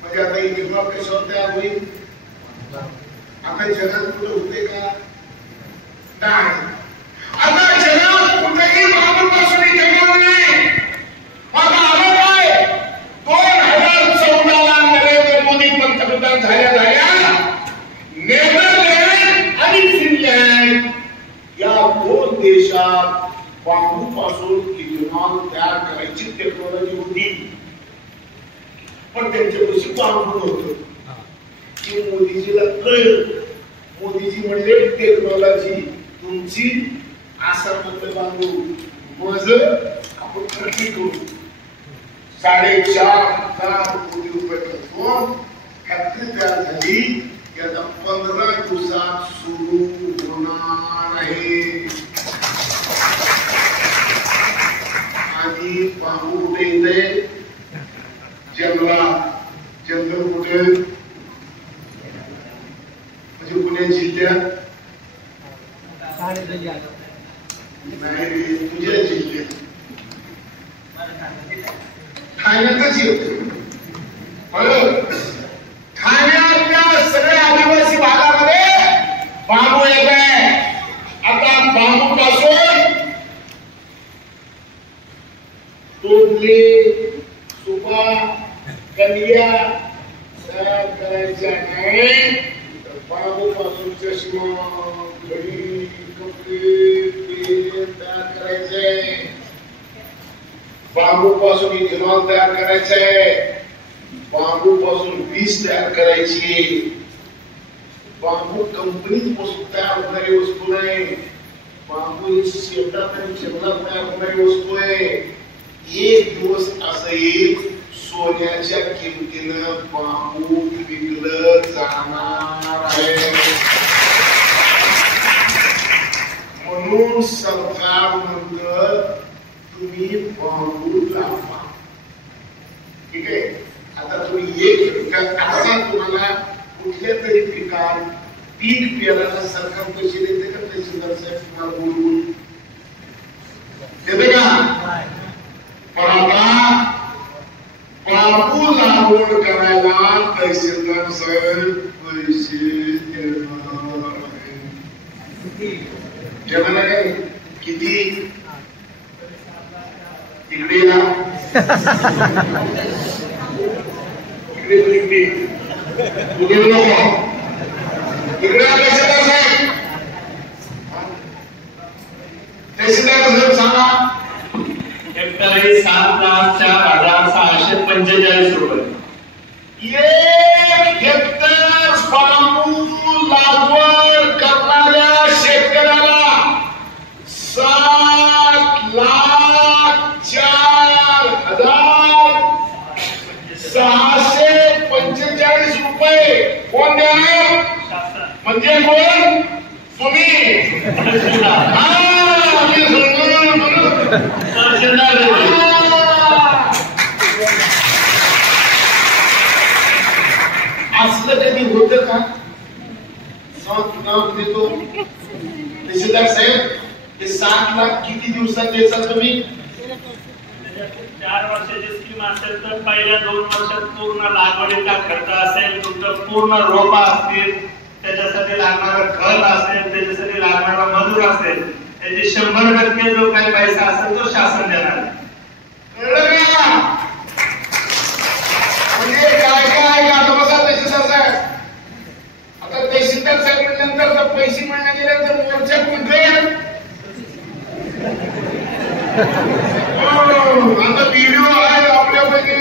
म्हणजे आता इथेनॉल कशावर तयार होईल? आता जगात कुठं होते का? नाही. आता जगात कुठेही बांबूपासून इथेनॉल नाही. आता आलं काय? 2014 ला नरेंद्र मोदी पंतप्रधान झाल्या नेदरलँड आणि फिनलँड या 2 देशात बांबूपासून इथेनॉल तयार करायची टेक्नॉलॉजी होती. पण त्यांच्यापाशी बांबू होतं. की मोदीजीला कळलं. मोदीजी म्हणले टेक्नॉलॉजी तुमची आसाममधलं बांबू मज आपण खरेदी करू. 4.5 कोटी रुपये खर्चून फॅक्टरी तयार झाली. की आता 15 दिवसात सुरू होणार आहे. आणि बांबू कुठे येते? जंगलात. जंगल कुठे? म्हणजे पुणे जिल्ह्यात नाही, तुझ्या जिल्ह्यात ठाण्यातच येतो. ठाण्यातल्या सगळ्या आदिवासी भागामध्ये बांबू येत आहे. आता बांबू पासून तोडले, सुपा, कलिया तयार करायच्या नाही. बांबू पासून चष्मा, घडी, कपडे, पेन तयार करायचे. बांबू पासून इथेनॉल तयार करायचंय. बांबू पासून वीज तयार करायची. बांबू कंपनीत पासून तयार होणारी वस्तू नाही. बांबू ही शेतात आणि जंगलात तयार होणारी वस्तू आहे. एक दिवस असं येईल सोन्याच्या किमतीनं बांबू विकलं जाणार आहे. म्हणून सरकार म्हणतं तुम्ही बांबू लावा. ठीक आहे. आता तुम्ही एक असा तुम्हाला कुठल्या तरी पिकात पीक पेरायला सरकार पैसे देते का? तहसीलदार साहेब तुम्हाला बोलवून देते का? पण आता बांबू लागवड करायला तहसीलदार साहेब पैसे देणार आहे. किती? इकडे या. इकडे नको. इकडे तहसीलदार साहेब. तहसीलदार साहेब सांगा. हेक्टरी 7,04,645 रुपये. 1 हेक्टर बांबू लागवड करणाऱ्या शेतकऱ्याला 7,04,645 रुपये कोण देणार? म्हणजे कोण? तुम्ही. असलं कधी होतं का? नाव देतो. तहसीलदार साहेब, हे 7 लाख किती दिवसात द्यायचा तुम्ही? 4 वर्षाची स्कीम असेल तर पहिल्या 2 वर्षात पूर्ण लागवडीचा खर्च असेल, तुमचं पूर्ण रोपा असतील, त्याच्यासाठी लागणारा खत असेल, त्याच्यासाठी लागणारा मजूर असेल, त्याची 100% जो काही पैसा असेल तो शासन देणार. कळलं का? म्हणजे काय आता बघा तहसीलदार साहेब, आता तहसीलदार साहेब नंतर जर पैसे मिळण्या गेल्यानंतर मोर्चा कुठे? आता व्हिडिओ आहे आपल्यापैकी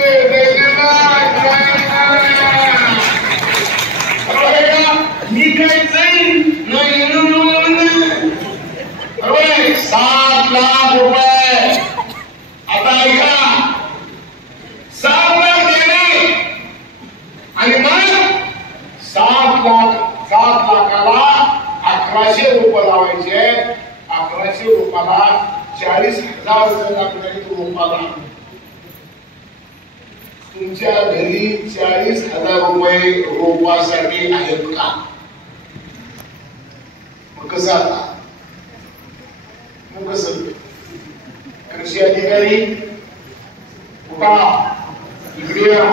मी काय जाईल 7 लाख रुपये. आता ऐका, 7 लाख देणे आणि मग 7 लाखाला 1100 रुपये लावायचे. 1100 रुपयाला 40,000 रुपये लागणारी रोपाला. तुमच्या घरी 40,000 रुपये रोपासाठी आहेत का? मग कसं आता? मग कसं? कृषी अधिकारी उठा, इकडे या.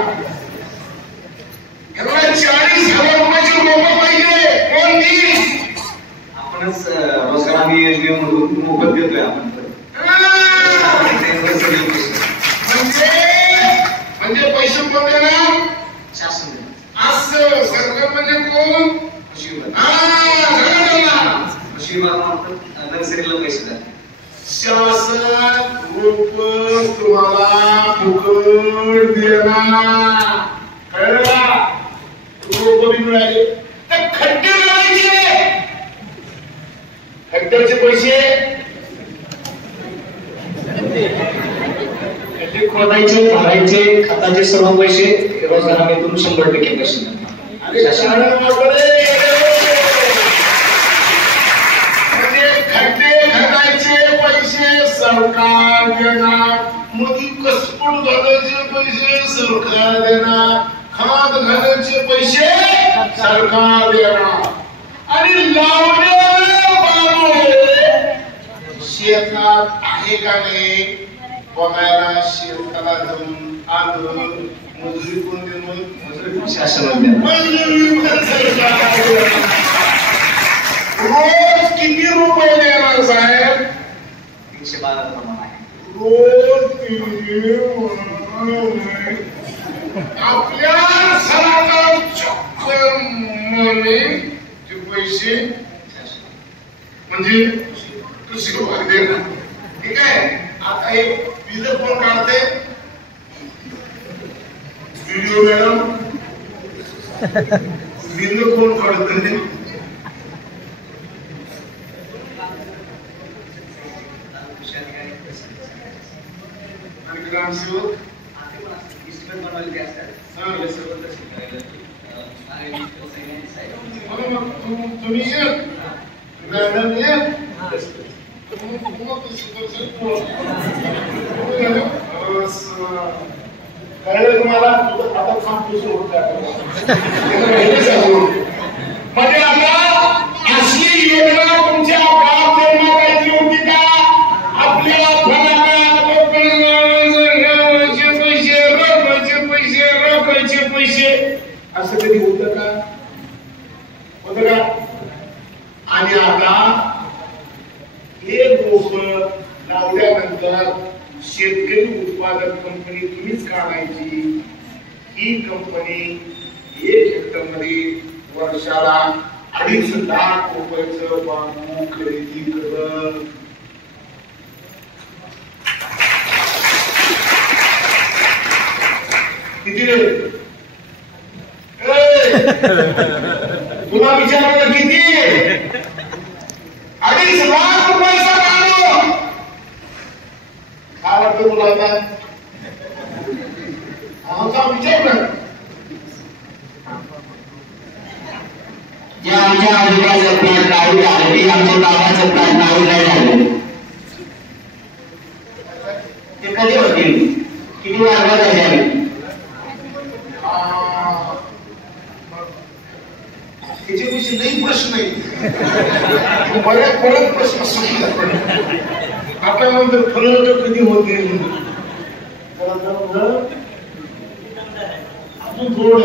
40,000 रुपयाची रोपं पाहिजे. कोण देईल? आपणच रोजगार हमी योजनेमधून मोफत देतोय आपण. म्हणजे पैसे कोण देणार? शासन. असं सरकार म्हणजे कोण? कृषी नर्सरीला पैसे द्या. शासन रोप तुम्हाला फुकट देणार. कळलं का? रोप बी मिळाले तर खड्डे लावायचे. खड्ड्याचे पैसे खोदायचे, भरायचे, खताचे सर्व पैसे रोजगार हमीतून 100% पैसे. म्हणजे खड्डे खणायचे पैसे सरकार देणार, मध्ये कसपूट घालायचे पैसे सरकार देणार, खाद घालायचे पैसे सरकार देणार. आणि लावलेले शेतात आहे का नाही बघायला शेताला जाऊन आलं. मजुरी कोण देणार? मजुरी शासन. रोज किती रुपये देणार साहेब? 312 प्रमाण आहे. रोज आपल्या सरकार चक्कर ते पैसे म्हणजे कृषी विभाग देणार. ठीक आहे. आता एक बिल कोण काढते? व्हिडिओ मॅडम, बिल कोण काढते? आणि ग्रामसेवक तुम्ही ये मॅडम ये. कळलं तुम्हाला? आता सांगतो म्हणजे आता अशी योजना तुमच्या बाप जन्माची होती का? आपल्या पैसे असं कधी होतं का? होतं का? आणि आता हे रोप लावल्यानंतर शेतकरी उत्पादक कंपनी तुम्हीच काढायची. ही कंपनी 1 हेक्टरमध्ये वर्षाला 2.5 लाख रुपयाचं बांबू खरेदी करत. किती रे? तुला विचारलं किती? 2.5 लाख रुपयाचा बांबू. काय वाटतं तुला आता? आमचा विचार कर. या आमच्या आजूबाजूचा प्लॅट लागू झाले की आमच्या गावाचं प्लॅट लागू नाही झाले. ते कधी होतील? किती वाजता झाले? त्याच्याविषयी लई प्रश्न आहे. बऱ्याच प्रश्न सुटला. आता नंतर फरक कधी होते अजून थोडं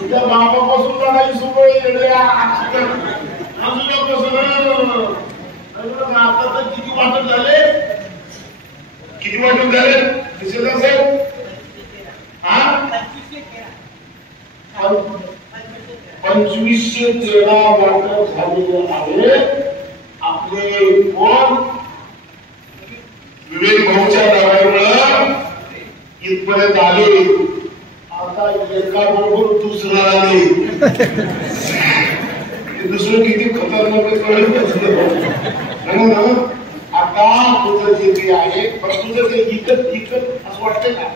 तुझ्या बापापासून लढाई सुरू आता तर किती वाटप झाले दिसेल साहेब? 2513 वाटप झालेले आहे. आपले कोण विवेक भाऊच्या लढाईमुळे इथपर्यंत आले. आता एका बरोबर दुसरा आले. दुसरं किती खतरनाक म्हणून आता तुझं जे काही आहे पण तुझं ते इकत असं वाटतंय का?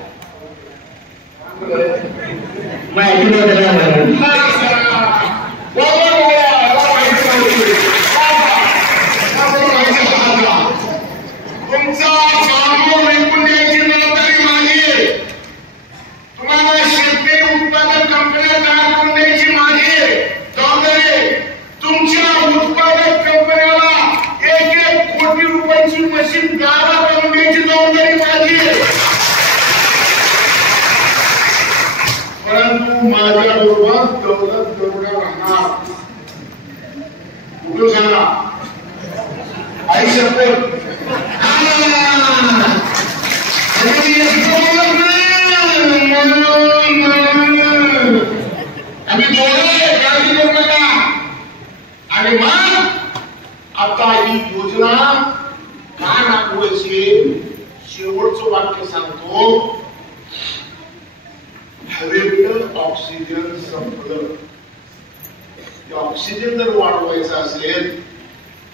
तुमचा बांबू विकून द्यायची जबाबदारी माझी आहे. तुम्हाला शेतकरी उत्पादन कंपन्या तयार करून द्यायची माझी जबाबदारी. तुमच्या उत्पादक कंपन्याला 1-1 कोटी रुपयाची मशीन गाळा करून द्यायची जबाबदारी माझी आहे. परंतु माझ्या बरोबर दौलत दौडा राहणार. कुठून सांगा आई शपथ आम्ही दोघे काळजी करू नका. आणि मग आता ही योजना का राबवायची शेवटचं वाक्य सांगतो. हवेतलं ऑक्सिजन संपलं. ऑक्सिजन जर वाढवायचा असेल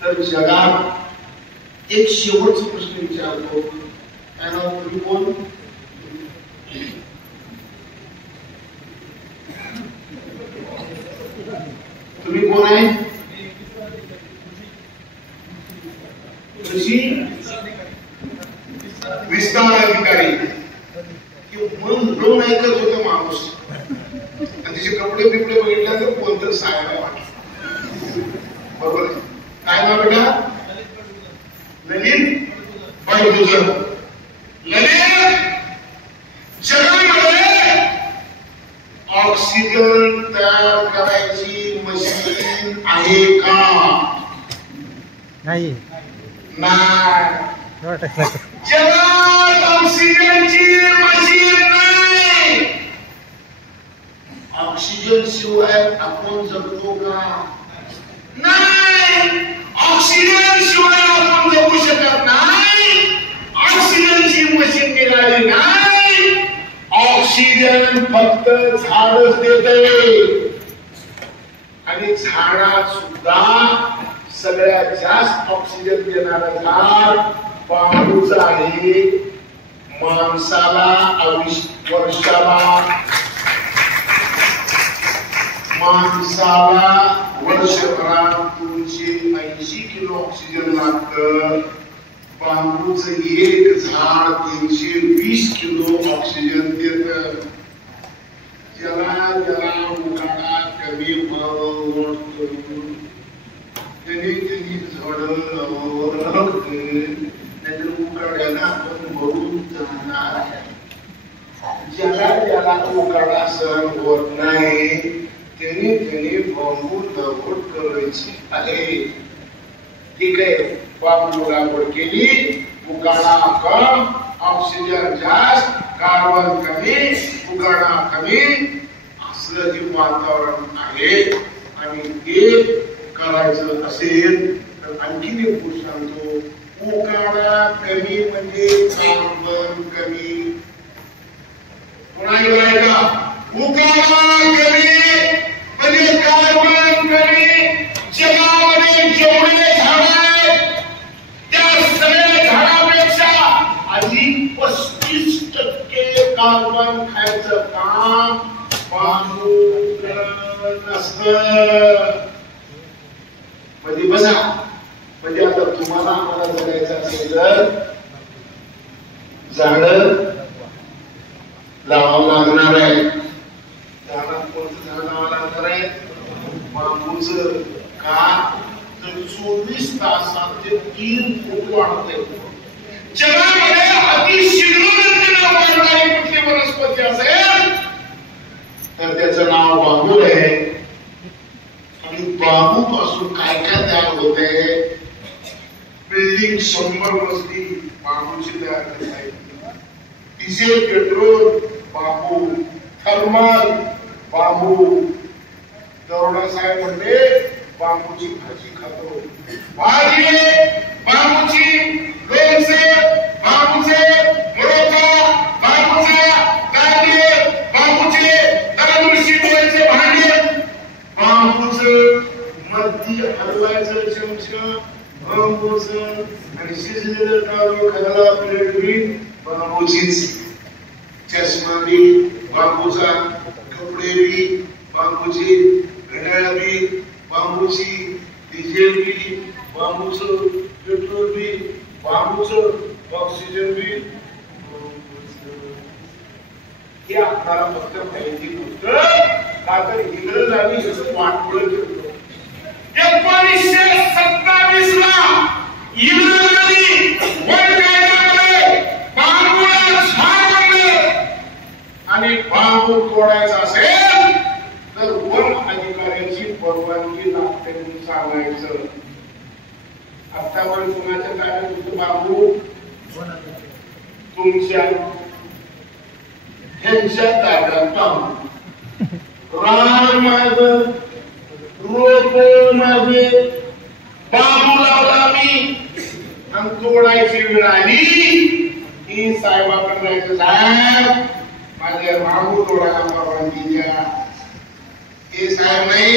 तर जगात एक शेवटचा प्रश्न विचारतो. काय नाव तुम्ही कोण? तुम्ही कोण आहे? कृषी विस्तार अधिकारी. म्हणून ऐकत होतं माणूस आणि तिचे कपडे बिपडे बघितल्यानंतर कोणतं साहेब वाटलं. बरोबर काय नाव बेटा? ललित तुझं ललित. जगामध्ये ऑक्सिजन तयार करायची मशीन आहे का? नाही. जगात ऑक्सिजनची मशीन नाही. ऑक्सिजन शिवाय आपण जगतो का? नाही. ऑक्सिजन शिवाय आपण जगू शकत नाही. ऑक्सिजनची मशीन मिळाली नाही. ऑक्सिजन फक्त झाडच देते आणि झाडात सुद्धा सगळ्यात जास्त ऑक्सिजन देणारं झाड बांबूच आहे. माणसाला वर्षभरात 280 किलो ऑक्सिजन लागतं. बांबूच एक झाड 320 किलो ऑक्सिजन देत. ज्याला उन्हाळा कमी वाटतो त्यांनी झाड नाहीतर उकाड्याला आपण भरून जाणार. ज्याला उकाडा सहन होत नाही त्यांनी बांबू लागवड करायची आहे. ठीक आहे. बांबू लागवड केली. उकाडा कम, ऑक्सिजन जास्त, कार्बन कमी, उकाडा कमी असलं जे वातावरण आहे आणि ते करायचं असेल तर आणखीन एक गोष्ट सांगतो. उकाडा कमी म्हणजे कार्बन कमी. पुन्हा एकदा उकाडा कमी म्हणजे कार्बन कमी. जगामध्ये जेवढे झाड आहेत त्या सगळ्या झाडापेक्षा अधिक 35% कार्बन खायचं काम बांबू करत असतं. म्हणजे बघा, म्हणजे आता तुम्हाला आम्हाला जगायचं असेल तर झाड लावावं लागणार आहे. झाडात कोणतं झाड लावावं लागणार आहे? बांबूच. का तर 24 तासात ते 3 फूट वाढते. जगामध्ये अतिशीघ्र वाढणारी कुठली वनस्पती असेल तर त्याचं नाव बांबू आहे. आणि बांबू पासून काय काय तयार होते? बिल्डिंग 100 मजली बांबूची तयार करता येते. डिझेल पेट्रोल बांबू, थर्मल बांबू. दरोडा साहेब म्हणले बांबूची भाजी खातो. भाजी बांबूची, लोणचे बांबूचे, मुरब्बा बांबूचा, कांदे बांबूचे, तांदूळ शिजवायचे भांडे बांबूचं, मधी हलवायचं चमचा बांबूचं, आणि शिजलेलं तांदूळ खायला प्लेट बी बांबूचीच. चष्मा बी बांबूचा, कपडे बी बांबूची, घड्याळ बी बांबूची, डिझेल बी बांबूचं, पेट्रोल बी बांबूचं, ऑक्सिजन बी बांबूचं. हे आपल्याला फक्त माहिती होतं का तर इंग्रजांनी याचं वाटोळं केलं. 1927 ला इंग्रजांनी वन कायद्यामध्ये बांबूला झाड आणलं. आणि बांबू तोडायचा असेल तर वन अधिकाऱ्याची परवानगी लागते म्हणून सांगायचं. आतापर्यंत कुणाच्या ताब्यात होतं बांबू? तुमच्या, ह्यांच्या ताब्यात बांबू. रान माझं, रोप माझे, बांबू लावला मी आणि तोडायची वेळ आली की साहेबाकडे जायचं. साहेब माझ्या बांबू तोडायला परवानगी द्या. हे साहेब नाही,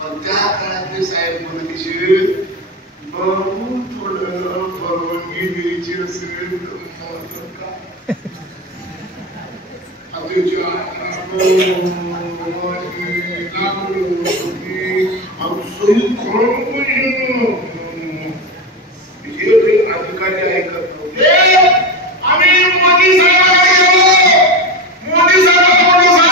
पण त्या काळातले साहेब म्हणायचे बांबू तोडायला परवानगी द्यायची असेल अधिकारी ऐकत नव्हते. आम्ही मोदी साहेबांना गेलो. मोदी साहेबांना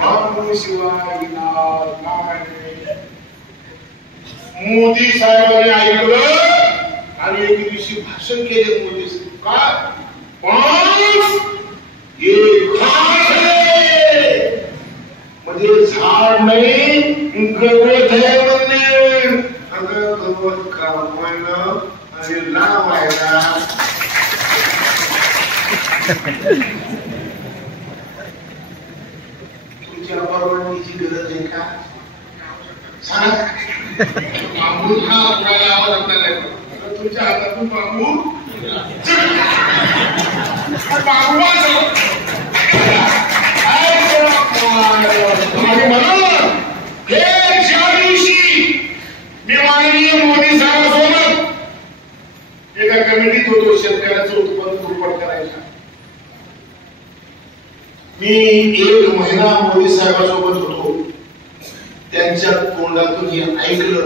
बांबू शिवाय मोदी साहेबांनी ऐकलं आणि एक दिवशी भाषण केले. मोदी साहेब म्हणजे झाड नाही गवत आहे म्हणणे. अगं गवत कापायला आणि लावायला तुमच्या परवानगीची गरज आहे का? बांबू हा आपल्याला आवाज नाही. तुमच्या हातातून बांबू ज्या दिवशी मी माननीय मोदी साहेबांसोबत एका कमिटीत होतो शेतकऱ्याचं उत्पन्न दुप्पट करायचं. मी 1 महिना मोदी साहेबांसोबत होतो. त्यांच्या तोंडातून हे ऐकलं.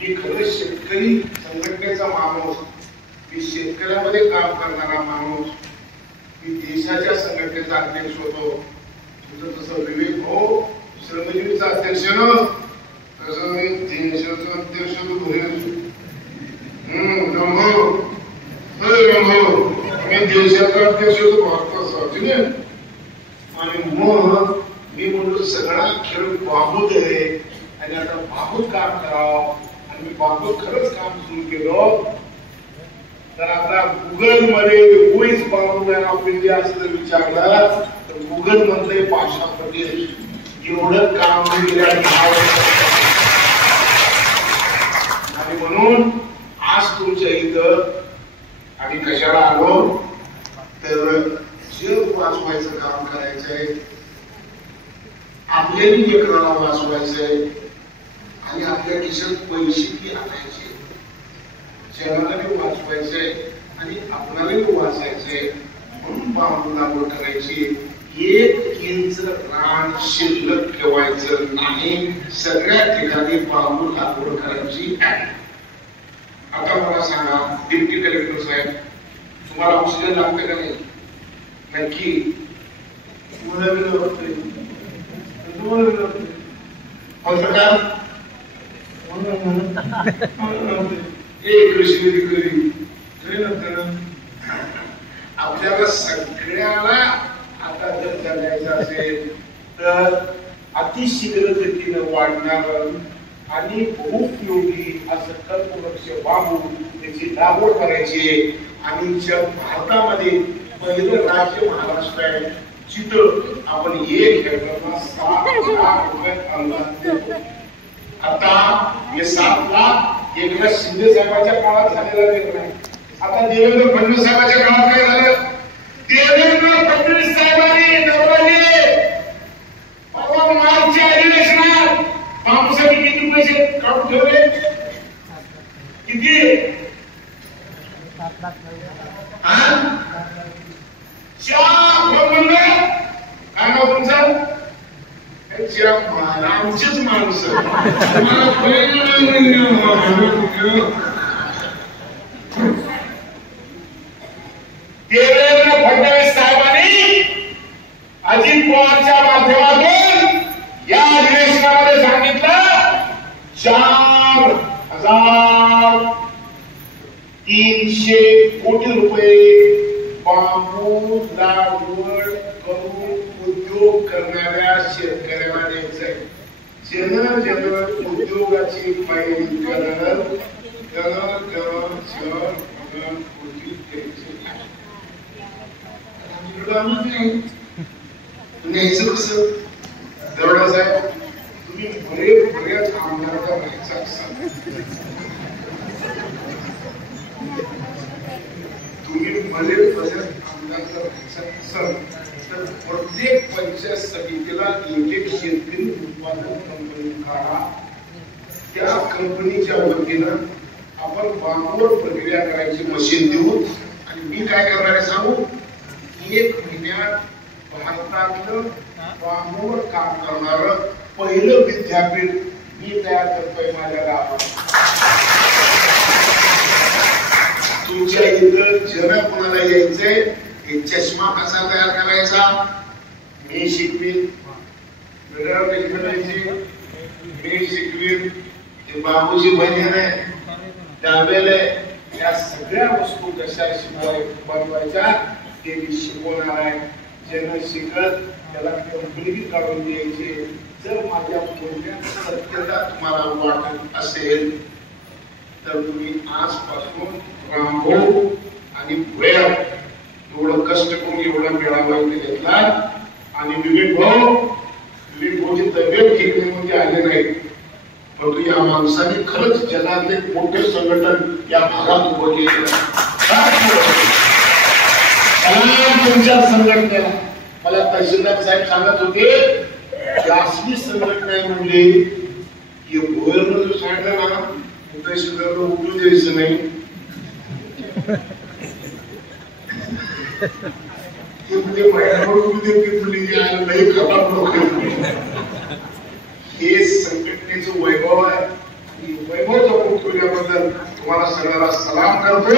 मी खरं शेतकरी संघटनेचा माणूस, मी शेतकऱ्यामध्ये काम करणारा माणूस, मी देशाच्या संघटनेचा अध्यक्ष होतो. तुझं तसं विवेक हो श्रमजीवीचा अध्यक्ष न तसं मी देशाचा अध्यक्ष मी देशाचा अध्यक्ष होतो भारतासाठी. आणि मग मी म्हणलो सगळा खेळ बांबूत आहे आणि आता बांबूत काम करावं. आणि मी बांबूत खरंच काम सुरू केलं. तर आता गुगल मध्ये who is bamboo man of India असं जर विचारलं तर गुगल म्हणतंय पाशा पटेल. एवढं काम गेल्या 10 वर्षात. आणि म्हणून आज तुमच्या इथं आम्ही कशाला आलो तर जग वाचवायचं काम करायचंय. आपल्याही लेकराला वाचवायचंय आणि आपल्या खिशात पैसे आणायचे. जगालाही वाचवायचंय आणि आपल्यालाही वाचायचंय. म्हणून बांबू लागवड करायची. 1 इंच रान शिल्लक ठेवायचं नाही. सगळ्या ठिकाणी बांबू लागवड करायची आहे. आता मला सांगा डिप्टी कलेक्टर साहेब, तुम्हाला ऑक्सिजन लागतं का नाही? नक्की आपल्याला सगळ्याला आता जर जगायचं असेल तर अतिशीघ्र गतीनं वाढणार आणि बहुपयोगी असं कल्पवृक्ष वाढवून त्याची लागवड करायची. आणि भारतामध्ये पहिलं राज्य महाराष्ट्र आहे जिथं आपण 1 हेक्टरला 7 लाख रुपये अनुदान देतो. आता हे 7 लाख एकनाथ शिंदे साहेबांच्या काळात झालेला निर्णय. आता देवेंद्र फडणवीस साहेबांच्या काळात काय झालं? देवेंद्र फडणवीस साहेबांनी परवा मार्चच्या अधिवेशनात बापूसाठी किती पैसे काढून ठेवले? किती? 4 काय नाव तुमचं? आमचीच माणसं देवेंद्र फडणवीस साहेबांनी अजित पवारच्या माध्यमातून या अधिवेशनामध्ये सांगितलं 4,300 कोटी रुपये बांबू लागवड करून उद्योग करणाऱ्या शेतकऱ्यांना द्यायचंय. जन उद्योगाची पायरी करत न्यायचं कसं? दरोडा साहेब तुम्ही बरेच आमदाराचा व्हायचा असाल, तुम्ही बरेच आमदाराचा व्हायचा असाल तर प्रत्येक पंचायत समितीला एक शेतकरी उत्पादन कंपनी काढा. त्या कंपनीच्या वतीनं आपण बांबूवर प्रक्रिया करायची मशीन देऊ. आणि मी काय करणार आहे सांगू? 1 महिन्यात भारतातलं बांबूवर काम करणारं पहिलं विद्यापीठ मी तयार करतोय माझ्या गावात. तुमच्या इथं जन कोणाला यायचंय, हे चष्मा कसा तयार करायचा मी शिकवीन, वेगळं कशी करायची मी शिकवीन. ते बांबूची बनियान आहे, टावेल आहे, या सगळ्या वस्तू कशा बनवायच्या ते मी शिकवणार आहे. ज्यांना शिकत त्याला कंपनी काढून द्यायची. जर माझ्या बोलण्यात सत्यता तुम्हाला वाटत असेल तर तुम्ही आजपासून रामभाऊ आणि वेळ एवढं कष्ट करून एवढा मेळावा घेतला. आणि विवेक भाऊची तब्येत ठीक नाही म्हणजे आले नाही, परंतु या माणसाने खरंच जगातले मोठे संघटन या भागात उभं केलं. तुमच्या संघटनेला मला तहसीलदार साहेब सांगत होते की असली संघटना म्हणली की गव्हर्नर जो सांगितलं ना तहसीलदारला उठून द्यायचं नाही. ते म्हणजे महिन्याकडून नाही खराब लोक. हे संघटनेचं वैभव आहे. वैभव जपून ठेवल्याबद्दल तुम्हाला सगळ्याला सलाम करतो.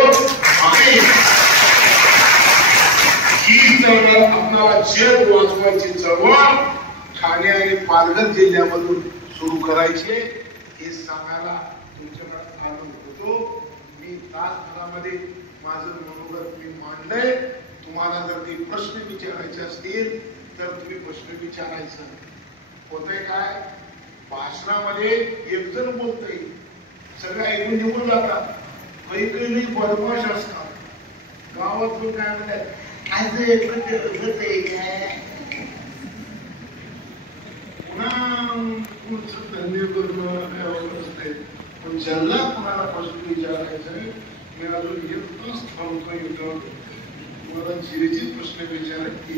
आणि ही चळवळ आपल्याला जग वाचवायची चळवळ ठाणे आणि पालघर जिल्ह्यामधून सुरू करायची हे सांगायला तुमच्याकडे आनंद होतो. मी तासभरामध्ये माझं मनोगत मी मांडलंय. तुम्हाला जर काही प्रश्न विचारायचे असतील तर तुम्ही प्रश्न विचारायचं. होतंय काय भाषणामध्ये एक जण बोलतोय, सगळे ऐकून निघून जातात. काही काही बदमाश असतात. गावातून काय म्हणतात धंदे करणं असते. पण ज्यांना कुणाला प्रश्न विचारायचा मी अजून येतच थांबतो. येतो तुम्हाला जिरेचे प्रश्न विचारायचे.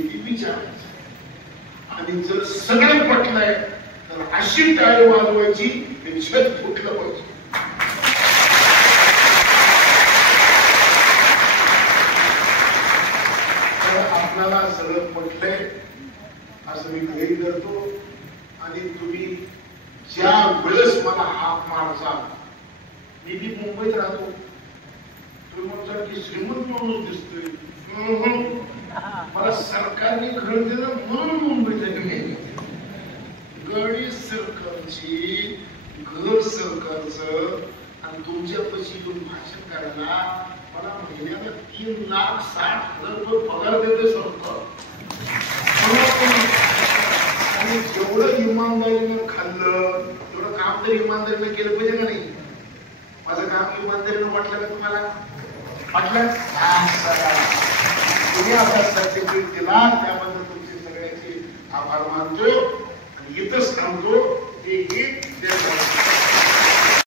आणि जर सगळं पटलंय तर अशी टाळी वाजवायची हे छत फुटलं पाहिजे. आपल्याला सगळं पटलंय असं मी गृहीत करतो. आणि तुम्ही ज्या वेळेस मला हाक मारसा, मी मुंबईत राहतो, तुम्ही म्हणता की श्रीमंत माणूस दिसतोय, मला सरकारने घर दिलं म्हणून मुंबईत मी गाडी सरकारची, घर सरकारचं, आणि तुमच्या पैसे घेऊन भाषण करायला मला महिन्याला 3,60,000 रुपये पगार देते सरकार. आणि जेवढं इमानदारीनं खाल्लं तेवढं काम तर इमानदारीनं केलं पाहिजे का नाही? माझं काम इमानदारीनं वाटलं का तुम्हाला? वाटलं? तुम्ही आता सर्टिफिकेट दिला त्याबद्दल तुमचे सगळ्यांचे आभार मानतो आणि इथंच थांबतो. ते